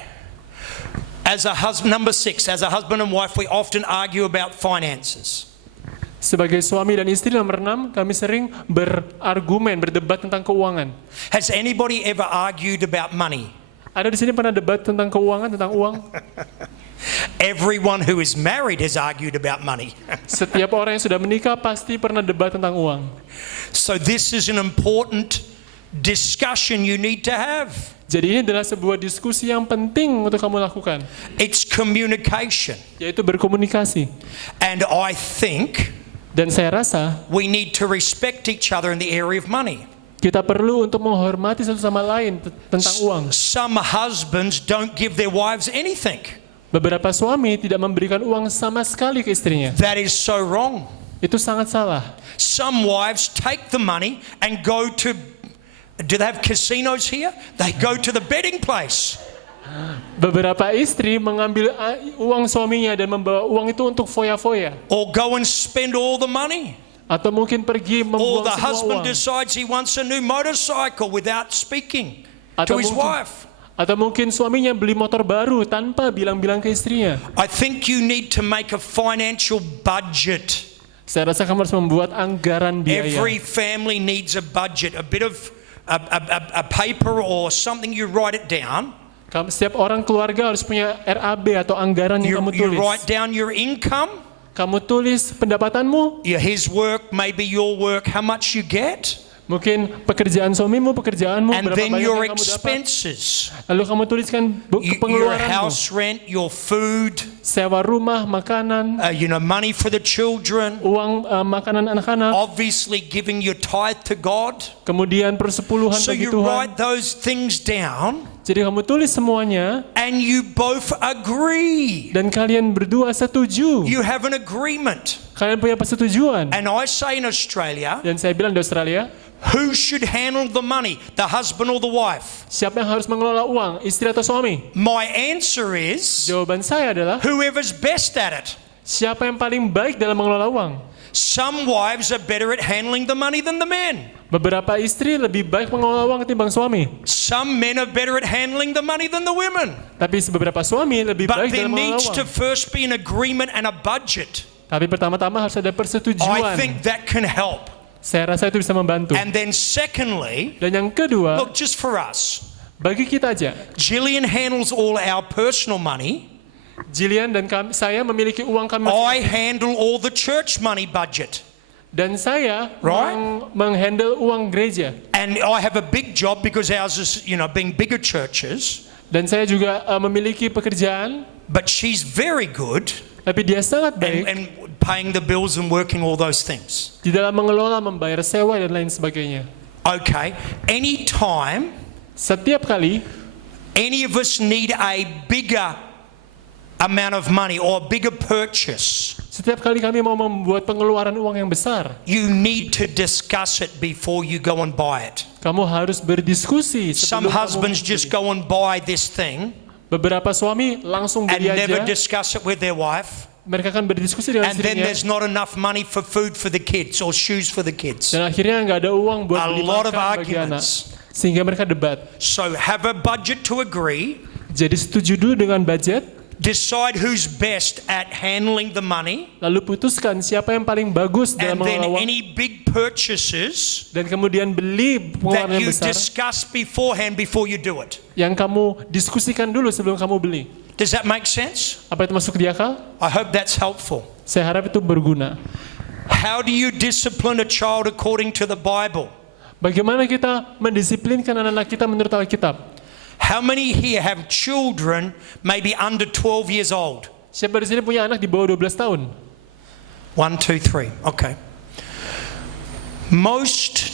As a husband, number 6, as a husband and wife, we often argue about finances. Sebagai suami dan istri, nomor 6, kami sering berargumen, berdebat tentang keuangan. Has anybody ever argued about money? Ada di sini pernah debat tentang keuangan, tentang uang? Everyone who is married has argued about money. Setiap orang yang sudah menikah pasti pernah debat tentang uang. So this is an important discussion you need to have. Jadi ini adalah sebuah diskusi yang penting untuk kamu lakukan, It's communication. yaitu berkomunikasi. And I think Dan saya rasa we need to respect each other in the area of money. kita perlu untuk menghormati satu sama lain tentang uang. Some husbands don't give their wives anything. Beberapa suami tidak memberikan uang sama sekali ke istrinya. That is so wrong. Itu sangat salah. Some wives take the money and go to, do they have casinos here? They go to the betting place. Beberapa istri mengambil uang suaminya dan membawa uang itu untuk foya-foya. Or go and spend all the money. Atau mungkin pergi Or membuang the semua husband uang. decides he wants a new motorcycle without speaking to Atau his mungkin- wife. Atau mungkin suaminya beli motor baru tanpa bilang-bilang ke istrinya. I think you need to make a financial budget. Saya rasa kamu harus membuat anggaran biaya. Every family needs a budget, a bit of a paper or something, you write it down. Setiap orang keluarga harus punya RAB atau anggaran yang kamu You tulis. write down your income, Kamu tulis pendapatanmu, his work, maybe your work, how much you get, mungkin pekerjaan suamimu, pekerjaanmu, and berapa then banyak your yang kamu dapat. expenses. Lalu kamu tuliskan Your pengeluaranmu, house rent, your food, sewa rumah, makanan, money for the children, uang makanan anak-anak, obviously giving your tithe to God. kemudian persepuluhan So bagi you Tuhan. write those things down Jadi kamu tulis semuanya and you both agree. dan kalian berdua setuju. You have an agreement. Kalian punya persetujuan. And I say in Australia, Dan saya bilang di Australia, who should handle the money, the husband or the wife? siapa yang harus mengelola uang, istri atau suami? My answer is Jawaban saya adalah whoever's best at it. Siapa yang paling baik dalam mengelola uang? Some wives are better at handling the money than the men. Beberapa istri lebih baik mengelola uang ketimbang suami. Some men are better at handling the money than the women. Tapi beberapa suami lebih But baik there dalam mengelola needs to uang. first be an agreement and a budget. Tapi pertama-tama harus ada I persetujuan. think that can help. Saya rasa itu bisa membantu. And then secondly, Dan yang kedua, look, just for us, bagi kita aja, Gillian handles all our personal money. Jillian dan saya memiliki uang kami I handle all the church money budget. dan saya Right. menghandle uang gereja. And I have a big job because ours is, being bigger churches. Dan saya juga memiliki pekerjaan, But she's very good tapi dia sangat baik and paying the bills and working all those things. di dalam mengelola, membayar sewa dan lain sebagainya. Okay, anytime Setiap kali any of us need a bigger amount of money or a bigger purchase, Setiap kali kami mau membuat pengeluaran uang yang besar, you need to discuss it before you go and buy it. kamu harus berdiskusi Some sebelum kamu husbands just beli. go and buy this thing Beberapa suami langsung and beli never aja. discuss it with their wife. Mereka akan berdiskusi dengan And then istrinya. there's not enough money for food for the kids or shoes for the kids. Dan akhirnya nggak ada uang buat A beli lot of makan bagi anak. arguments. Sehingga mereka debat. So have a budget to agree. Jadi setuju dulu dengan budget, Decide who's best at handling the money. lalu putuskan siapa yang paling bagus dalam And then mengelola uang. any big purchases Dan kemudian beli pengeluaran that yang you besar discuss beforehand before you do it. yang kamu diskusikan dulu sebelum kamu beli. Does that make sense? Apa itu masuk di akal? I hope that's helpful. Saya harap itu berguna. How do you discipline a child according to the Bible? Bagaimana kita mendisiplinkan anak-anak kita menurut Alkitab? How many here have children maybe under 12 years old? Siapa di sini punya anak di bawah 12 tahun? 1, 2, 3. Okay. Most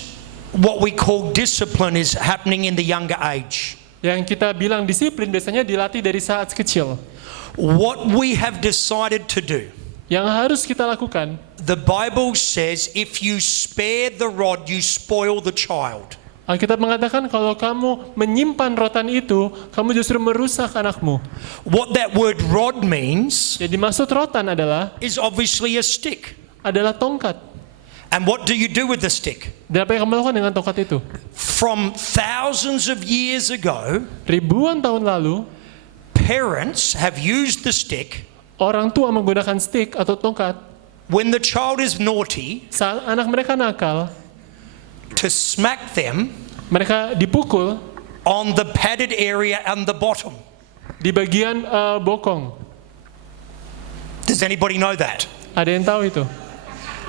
what we call discipline is happening in the younger age. Yang kita bilang disiplin biasanya dilatih dari saat kecil. What we have decided to do, Yang harus kita lakukan, the Bible says if you spare the rod, you spoil the child. Alkitab mengatakan kalau kamu menyimpan rotan itu, kamu justru merusak anakmu. What that word rod means Jadi maksud rotan is obviously a stick. adalah tongkat. And what do you do with the stick? Dan apa yang kamu lakukan dengan tongkat itu? From thousands of years ago, Ribuan tahun lalu, parents have used the stick orang tua menggunakan stick atau tongkat when the child is naughty saat anak mereka nakal, to smack them mereka dipukul on the padded area and the bottom. di bagian bokong. Does anybody know that? Ada yang tahu itu?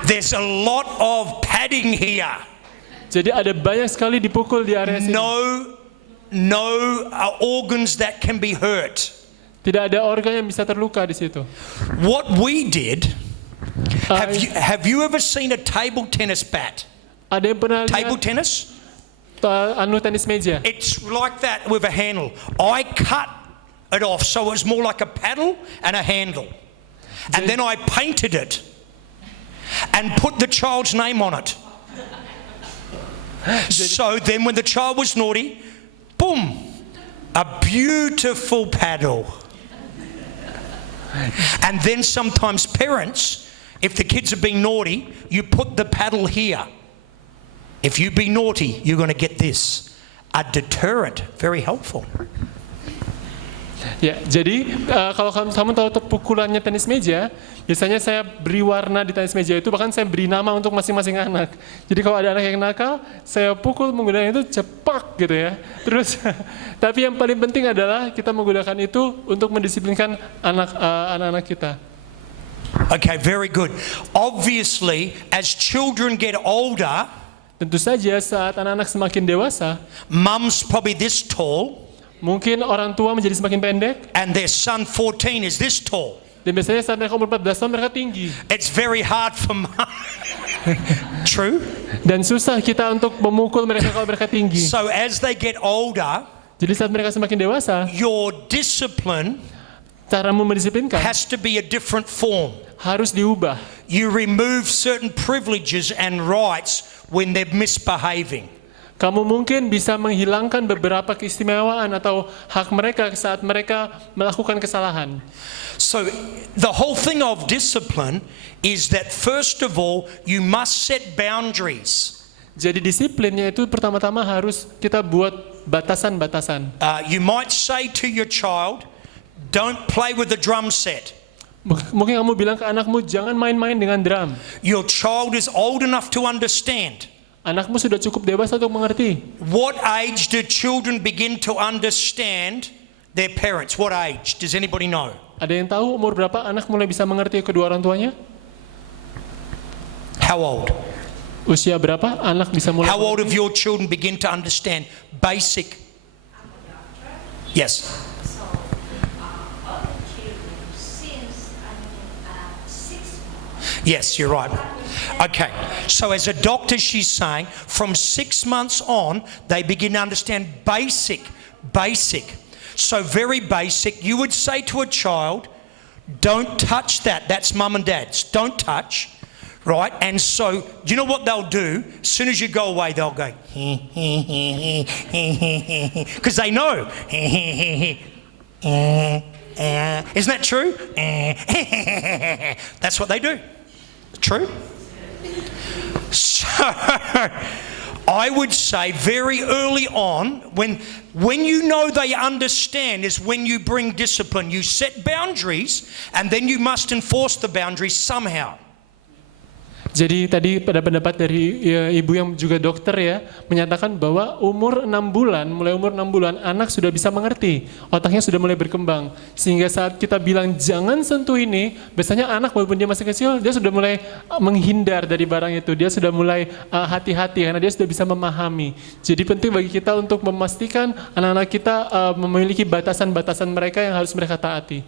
There's a lot of padding here. Jadi ada banyak sekali dipukul di area sini. No organs that can be hurt. Tidak ada organ yang bisa terluka di situ. What we did, Uh, have you ever seen a table tennis bat? Ada yang pernah Table lihat tennis? tenis meja? It's like that with a handle. I cut it off so it's more like a paddle and a handle. And then I painted it and put the child's name on it. So then when the child was naughty, boom, a beautiful paddle. And then sometimes parents, if the kids are being naughty, you put the paddle here. If you be naughty, you're going to get this. A deterrent, very helpful. Ya, jadi kalau kamu tahu pukulannya tenis meja, biasanya saya beri warna di tenis meja itu, bahkan saya beri nama untuk masing-masing anak. Jadi kalau ada anak yang nakal, saya pukul menggunakan itu cepak gitu ya. Terus, tapi yang paling penting adalah kita menggunakan itu untuk mendisiplinkan anak-anak kita. Okay, very good. Obviously, as children get older, Tentu saja saat anak-anak semakin dewasa, mum's probably this tall, mungkin orang tua menjadi semakin pendek, and their son 14 is this tall. dan biasanya saat mereka umur 14 tahun mereka tinggi. It's very hard for mum. True? Dan susah kita untuk memukul mereka kalau mereka tinggi. So as they get older, Jadi saat mereka semakin dewasa, your discipline caramu mendisiplinkan has to be a different form. harus diubah. You remove certain privileges and rights when they're misbehaving. Kamu mungkin bisa menghilangkan beberapa keistimewaan atau hak mereka saat mereka melakukan kesalahan. So the whole thing of discipline is that first of all, you must set boundaries. Jadi disiplinnya itu pertama-tama harus kita buat batasan-batasan. You might say to your child, don't play with the drum set. Mungkin kamu bilang ke anakmu, jangan main-main dengan drum. Your child is old enough to understand. Anakmu sudah cukup dewasa untuk mengerti. What age do children begin to understand their parents? What age? Does anybody know? Ada yang tahu umur berapa anak mulai bisa mengerti kedua orang tuanya? How old? Usia berapa anak bisa mulai How old of mengerti? your children begin to understand basic? Yes. So, all the children since 6 months. Yes, you're right. Okay, so as a doctor, she's saying from 6 months on, they begin to understand basic. So very basic. You would say to a child, don't touch that. That's mum and dad's. Don't touch. Right? And so, do you know what they'll do? As soon as you go away, they'll go, because they know. Isn't that true? That's what they do. True? So, I would say very early on, when you know they understand is when you bring discipline. You set boundaries and then you must enforce the boundaries somehow. Jadi tadi pada pendapat dari ibu yang juga dokter ya, menyatakan bahwa mulai umur 6 bulan anak sudah bisa mengerti, otaknya sudah mulai berkembang. Sehingga saat kita bilang jangan sentuh ini, biasanya anak walaupun dia masih kecil, dia sudah mulai menghindar dari barang itu, dia sudah mulai hati-hati karena dia sudah bisa memahami. Jadi penting bagi kita untuk memastikan anak-anak kita memiliki batasan-batasan mereka yang harus mereka taati.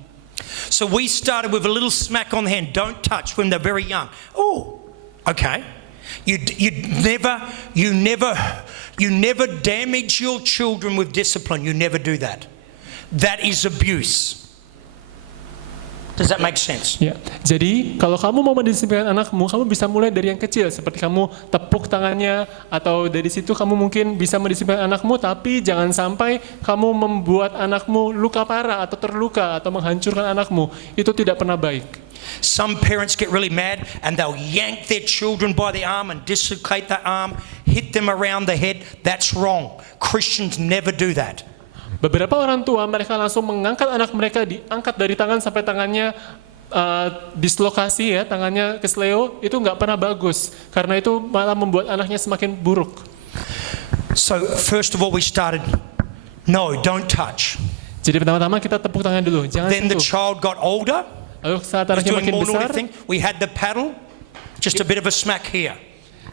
So we started with a little smack on the hand, don't touch, when they're very young. Oh, okay. You never damage your children with discipline. You never do that. That is abuse. Does that make sense? Ya, jadi kalau kamu mau mendisiplinkan anakmu, kamu bisa mulai dari yang kecil, seperti kamu tepuk tangannya, atau dari situ kamu mungkin bisa mendisiplinkan anakmu, tapi jangan sampai kamu membuat anakmu luka parah atau terluka atau menghancurkan anakmu. Itu tidak pernah baik. Some parents get really mad and they'll yank their children by the arm and dislocate the arm, hit them around the head. That's wrong. Christians never do that. Beberapa orang tua mereka langsung mengangkat anak mereka, diangkat dari tangan sampai tangannya dislokasi ya, tangannya kesleo, itu nggak pernah bagus karena itu malah membuat anaknya semakin buruk. So first of all we started, no, don't touch. Jadi pertama-tama kita tepuk tangan dulu, jangan Then the sentuh. child got older, Lalu saat was anaknya doing makin more naughty besar, thing. We had the paddle, just a bit of a smack here.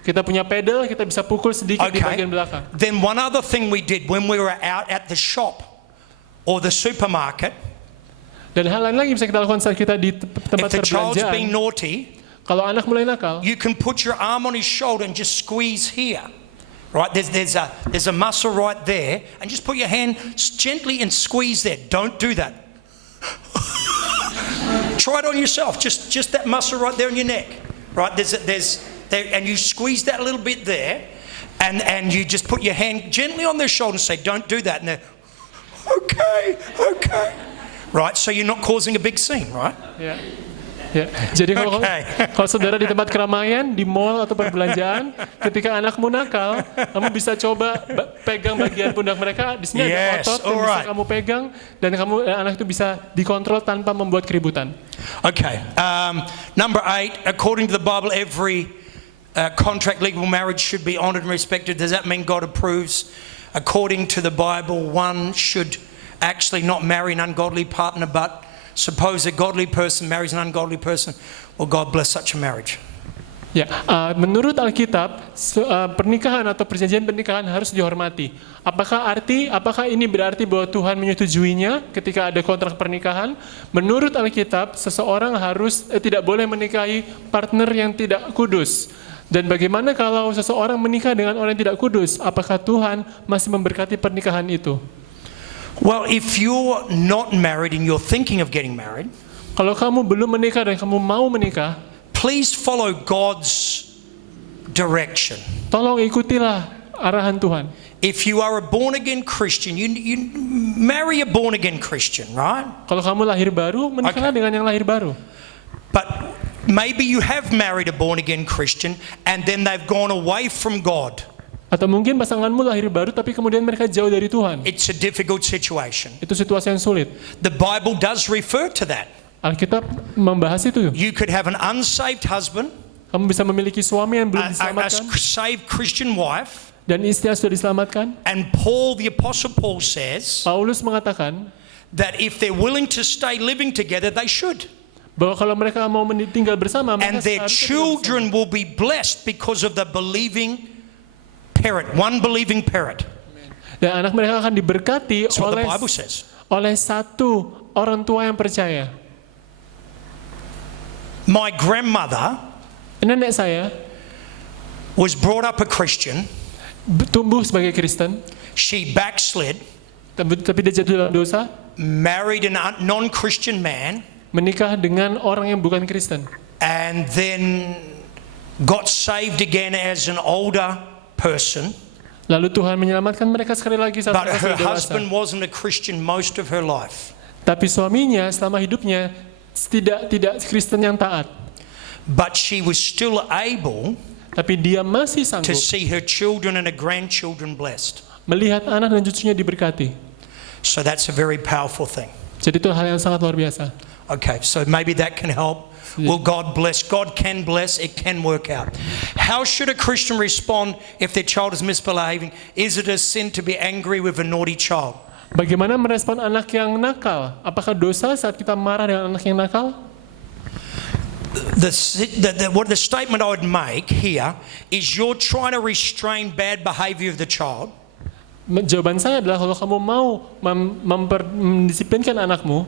kita punya pedal, kita bisa pukul sedikit di Okay. bagian belakang. Then one other thing we did when we were out at the shop or the supermarket, Dan hal lain lagi bisa kita lakukan saat kita di tempat if the child's being perbelanjaan. naughty, Kalau anak mulai nakal, you can put your arm on his shoulder and just squeeze here. Right, there's a muscle right there, and just put your hand gently and squeeze there. Don't do that. Try it on yourself. Just that muscle right there in your neck. Right, and you squeeze that a little bit there, and you just put your hand gently on their shoulder and say, "Don't do that." And they're, okay. Right, so you're not causing a big scene, right? ya. Jadi kalau saudara di tempat keramaian, di mall atau perbelanjaan, ketika anakmu nakal, kamu bisa coba pegang bagian pundak mereka. Di sini ada Yes, otot yang bisa alright. kamu pegang, dan anak itu bisa dikontrol tanpa membuat keributan. Okay. Number 8, according to the Bible, every contract, legal marriage should be honoured and respected. Does that mean God approves? According to the Bible, one should actually not marry an ungodly partner, but suppose a godly person marries an ungodly person. Well, God bless such a marriage. Ya, menurut Alkitab, pernikahan atau perjanjian pernikahan harus dihormati. Apakah ini berarti bahwa Tuhan menyetujuinya ketika ada kontrak pernikahan? Menurut Alkitab, seseorang harus tidak boleh menikahi partner yang tidak kudus. Dan bagaimana kalau seseorang menikah dengan orang yang tidak kudus? Apakah Tuhan masih memberkati pernikahan itu? Well, if you're not married and you're thinking of getting married, Kalau kamu belum menikah dan kamu mau menikah, please follow God's direction. tolong ikutilah arahan Tuhan. If you are a born-again Christian, you marry a born-again Christian, right? Kalau kamu lahir baru, menikahlah dengan yang lahir baru. But maybe you have married a born-again Christian and then they've gone away from God. Atau mungkin pasanganmu lahir baru tapi kemudian mereka jauh dari Tuhan. It's a difficult situation. Itu situasi yang sulit. The Bible does refer to that. Alkitab membahas itu. You could have an unsaved husband, Kamu bisa memiliki suami yang belum a diselamatkan saved Christian wife, dan istri yang sudah diselamatkan. and Paul, the Apostle Paul says Paulus mengatakan that if they're willing to stay living together, they should. bahwa kalau mereka mau tinggal bersama, And mereka their seharusnya tinggal children will be blessed because of the believing parent, one believing parent. bersama. Dan anak mereka akan diberkati That's what the Bible says. oleh satu orang tua yang percaya. My grandmother Nenek saya was brought up a Christian. tumbuh sebagai Kristen, She backslid, tapi dia jatuh dalam dosa, married a non-Christian man, menikah dengan orang yang bukan Kristen, and then got saved again as an older person. lalu Tuhan menyelamatkan mereka sekali lagi saat But mereka her sudah dewasa. husband wasn't a Christian most of her life. Tapi suaminya selama hidupnya tidak Kristen yang taat, But she was still able tapi dia masih to sanggup see her children and her grandchildren blessed. melihat anak dan cucunya diberkati. So that's a very powerful thing. Jadi itu hal yang sangat luar biasa. Okay, so maybe that can help. Will God bless? God can bless. It can work out. How should a Christian respond if their child is misbehaving? Is it a sin to be angry with a naughty child? Bagaimana merespon anak yang nakal? Apakah dosa saat kita marah dengan anak yang nakal? The statement I would make here is you're trying to restrain bad behavior of the child. Jawaban saya adalah kalau kamu mau mendisiplinkan anakmu,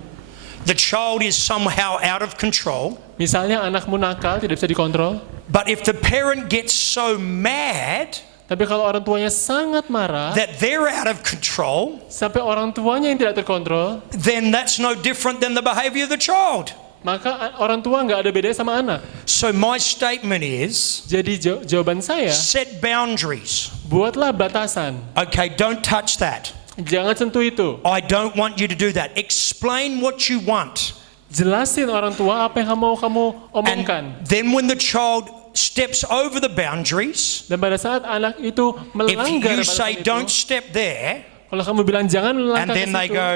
The child is somehow out of control. misalnya anakmu nakal, tidak bisa dikontrol, But if the parent gets so mad tapi kalau orang tuanya sangat marah, that they're out of control, sampai orang tuanya yang tidak terkontrol, then that's no different than the behavior of the child. maka orang tua nggak ada bedanya sama anak. So my statement is Jadi jawaban saya, set boundaries. buatlah batasan. Okay, don't touch that. Jangan sentuh itu. I don't want you to do that. Explain what you want. Jelasin orang tua apa yang mau kamu And omongkan. then when the child steps over the boundaries, Dan pada saat anak itu if melanggar you batasan say itu, don't step there, kalau kamu bilang jangan and melangkah ke then they situ, go,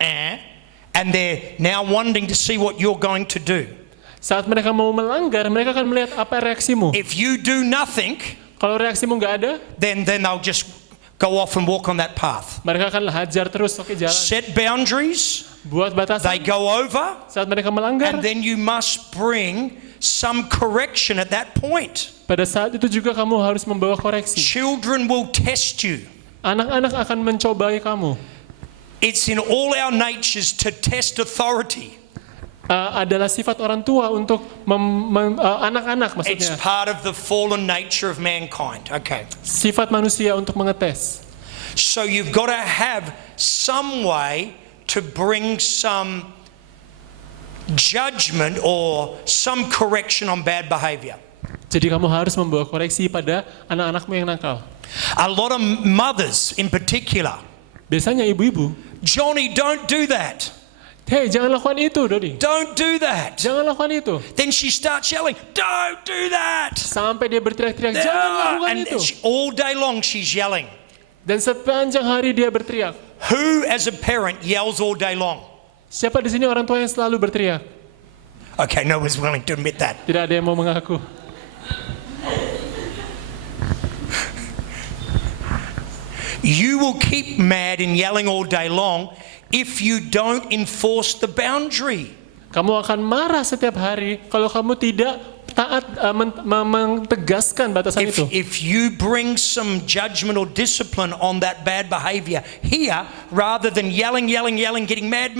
and they're now wanting to see what you're going to do. saat mereka mau melanggar, mereka akan melihat apa reaksimu. If you do nothing, Kalau reaksimu nggak ada, then they'll just go off and walk on that path. mereka akan hajar terus, oke jalan. Set boundaries, Buat they batasan, go over, saat mereka melanggar, and then you must bring some correction at that point. pada saat itu juga kamu harus membawa koreksi. Children will test you. Anak-anak akan mencobai kamu. It's in all our natures to test authority. Adalah sifat orang tua untuk anak-anak It's maksudnya. part of the fallen nature of mankind. Okay. Sifat manusia untuk mengetes. So you've got to have some way to bring some judgment or some correction on bad behavior. Jadi kamu harus membawa koreksi pada anak-anakmu yang nakal. A lot of mothers in particular, Biasanya ibu-ibu, Johnny, don't do that. "Hei, jangan lakukan itu, Dodi. Don't do that. Jangan lakukan itu." Then she starts yelling, don't do that. Sampai dia berteriak-teriak, "Jangan lakukan And itu." all day long she's yelling. Dan sepanjang hari dia berteriak. Who as a parent yells all day long? Siapa di sini orang tua yang selalu berteriak? Okay, no one's willing to admit that. Tidak ada yang mau mengaku. You will keep mad and yelling all day long if you don't enforce the boundary. Kamu akan marah setiap hari kalau kamu tidak taat mentegaskan batasan itu. If you bring some judgment or discipline on that bad behavior here, rather than yelling, getting mad,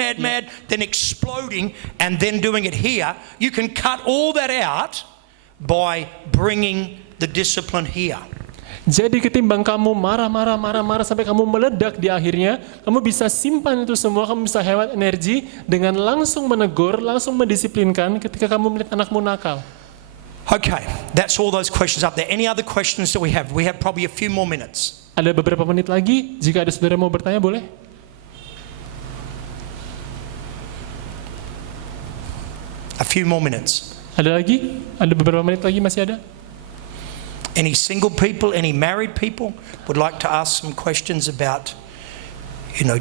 then exploding and then doing it here, you can cut all that out by bringing the discipline here. Jadi ketimbang kamu marah sampai kamu meledak di akhirnya, kamu bisa simpan itu semua, kamu bisa hemat energi dengan langsung menegur, langsung mendisiplinkan ketika kamu melihat anakmu nakal. Okay, that's all those questions up there. Any other questions that we have? We have probably a few more minutes. Ada beberapa menit lagi, jika ada saudara mau bertanya boleh. A few more minutes. Ada lagi? Ada beberapa menit lagi masih ada? Any single people, any married people would like to ask some questions about,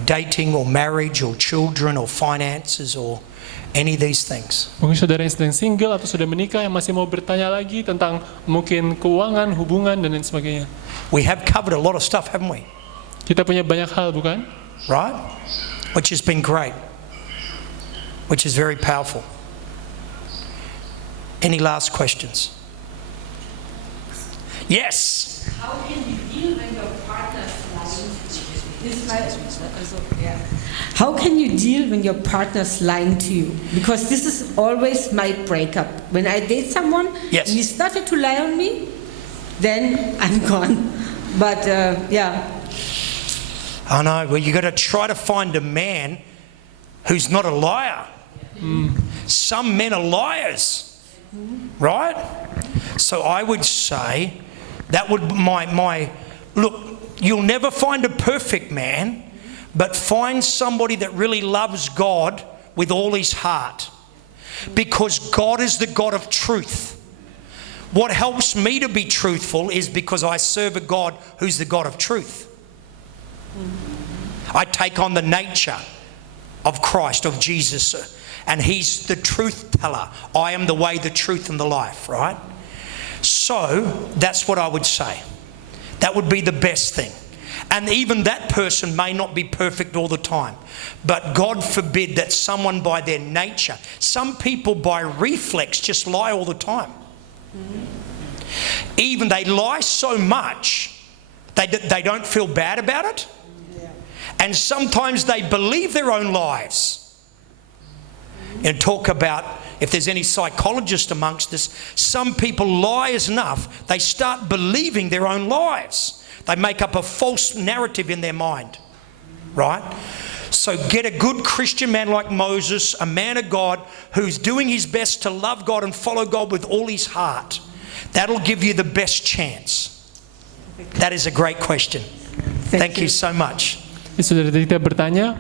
dating or marriage or children or finances or any of these things? Mungkin saudara yang sedang single atau sudah menikah yang masih mau bertanya lagi tentang mungkin keuangan, hubungan, dan lain sebagainya. We have covered a lot of stuff, haven't we? Kita punya banyak hal, bukan? Right? Which has been great. Which is very powerful. Any last questions? Yes. How can you deal when your partner's lying to you? How can you deal when your partner's lying to you? Because this is always my breakup. When I date someone, Yes. and he started to lie on me, then I'm gone. But I know. Well, you got to try to find a man who's not a liar. Some men are liars, right? So I would say that would my look. You'll never find a perfect man, but find somebody that really loves God with all his heart, because God is the God of truth. What helps me to be truthful is because I serve a God who's the God of truth. I take on the nature of Christ, of Jesus, and he's the truth teller. I am the way, the truth, and the life, right? So that's what I would say. That would be the best thing. And even that person may not be perfect all the time. But God forbid that someone by their nature, some people by reflex just lie all the time. Even they lie so much, they don't feel bad about it. And sometimes they believe their own lies. And talk about, if there's any psychologist amongst us, some people lie enough, they start believing their own lies. They make up a false narrative in their mind, right? So get a good Christian man like Moses, a man of God who's doing his best to love God and follow God with all his heart. That'll give you the best chance. That is a great question. Thank you so much. Saudara kita bertanya,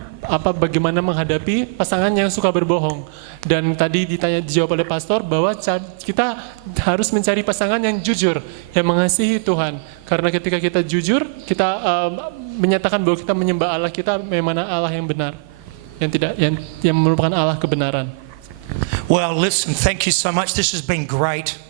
bagaimana menghadapi pasangan yang suka berbohong. Dan tadi dijawab oleh pastor bahwa kita harus mencari pasangan yang jujur, yang mengasihi Tuhan. Karena ketika kita jujur, kita menyatakan bahwa kita menyembah Allah kita memang Allah yang benar, yang merupakan Allah kebenaran. Well, listen, thank you so much. This has been great.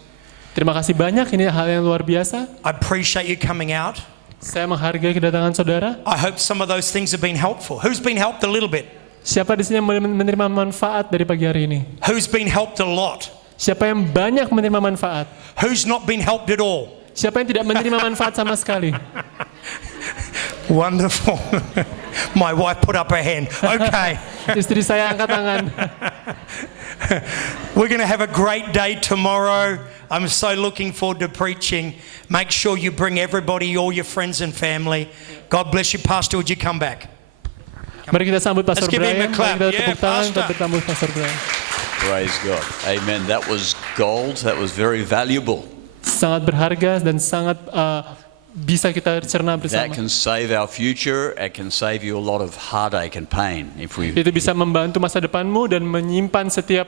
Terima kasih banyak, ini hal yang luar biasa. I appreciate you coming out. Saya menghargai kedatangan saudara. I hope some of those things have been helpful. Who's been helped a little bit? Siapa di sini yang menerima manfaat dari pagi hari ini? Who's been helped a lot? Siapa yang banyak menerima manfaat? Who's not been helped at all? Siapa yang tidak menerima manfaat sama sekali? Wonderful. My wife put up her hand. Okay. Istri saya angkat tangan. We're going to have a great day tomorrow. I'm so looking forward to preaching. Make sure you bring everybody, all your friends and family. God bless you. Pastor, would you come back? Mari kita sambut Pastor Let's give him a Brian. clap. Mari kita Yeah, tepuk tangan Pastor. untuk sambut Pastor Brian. Praise God. Amen. That was gold. That was very valuable. Sangat berharga dan sangat bisa kita cerna That bersama. can save our future. It can save you a lot of heartache and pain if we. Itu bisa membantu masa depanmu dan menyimpan setiap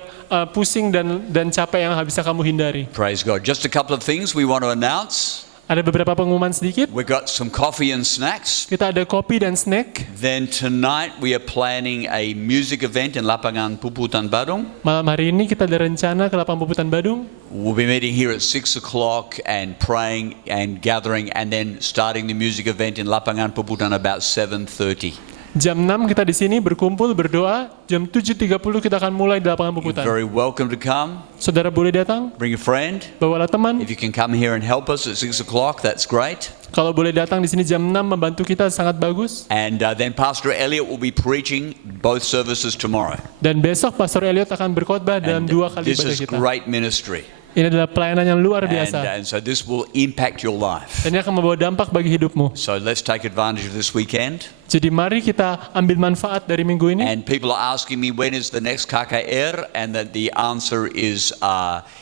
pusing dan capek yang bisa kamu hindari. Praise God. Just a couple of things we want to announce. Ada beberapa pengumuman sedikit. We've got some coffee and snacks. Kita ada kopi dan snack. Then tonight we are planning a music event in Lapangan Puputan Badung. Malam hari ini kita ada rencana ke Lapangan Puputan Badung. We'll be meeting here at 6 o'clock and praying and gathering and then starting the music event in Lapangan Puputan about 7:30. Jam 6 kita di sini berkumpul berdoa. Jam 7.30 kita akan mulai di Lapangan You're Puputan. very welcome to come. Saudara boleh datang, Bring a friend. bawalah teman. If you can come here and help us at 6 o'clock, that's great. Kalau boleh datang di sini jam 6 membantu kita sangat bagus. And then Pastor Elliot will be preaching both services tomorrow. Dan besok Pastor Elliot akan berkhotbah dalam And 2 kali this ibadah is kita. great ministry. Ini adalah pelayanan yang luar And, biasa. and so this will impact your life. Dan ini akan membawa dampak bagi hidupmu. So let's take advantage of this weekend. Jadi mari kita ambil manfaat dari minggu ini. And people are asking me when is the next KKR, and that the answer is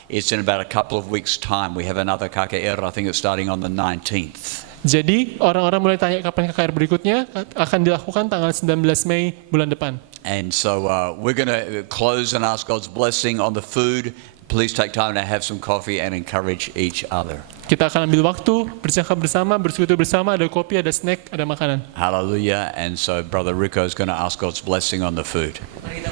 it's in about a couple of weeks' time. We have another KKR. I think it's starting on the 19th. Jadi orang-orang mulai tanya kapan KKR berikutnya, akan dilakukan tanggal 19 Mei bulan depan. And so we're going to close and ask God's blessing on the food. Please take time to have some coffee and encourage each other. Kita akan ambil waktu, bercakap bersama, bersekutu bersama, ada kopi, ada snack, ada makanan. Hallelujah. And so Brother Rico is going to ask God's blessing on the food. Mari kita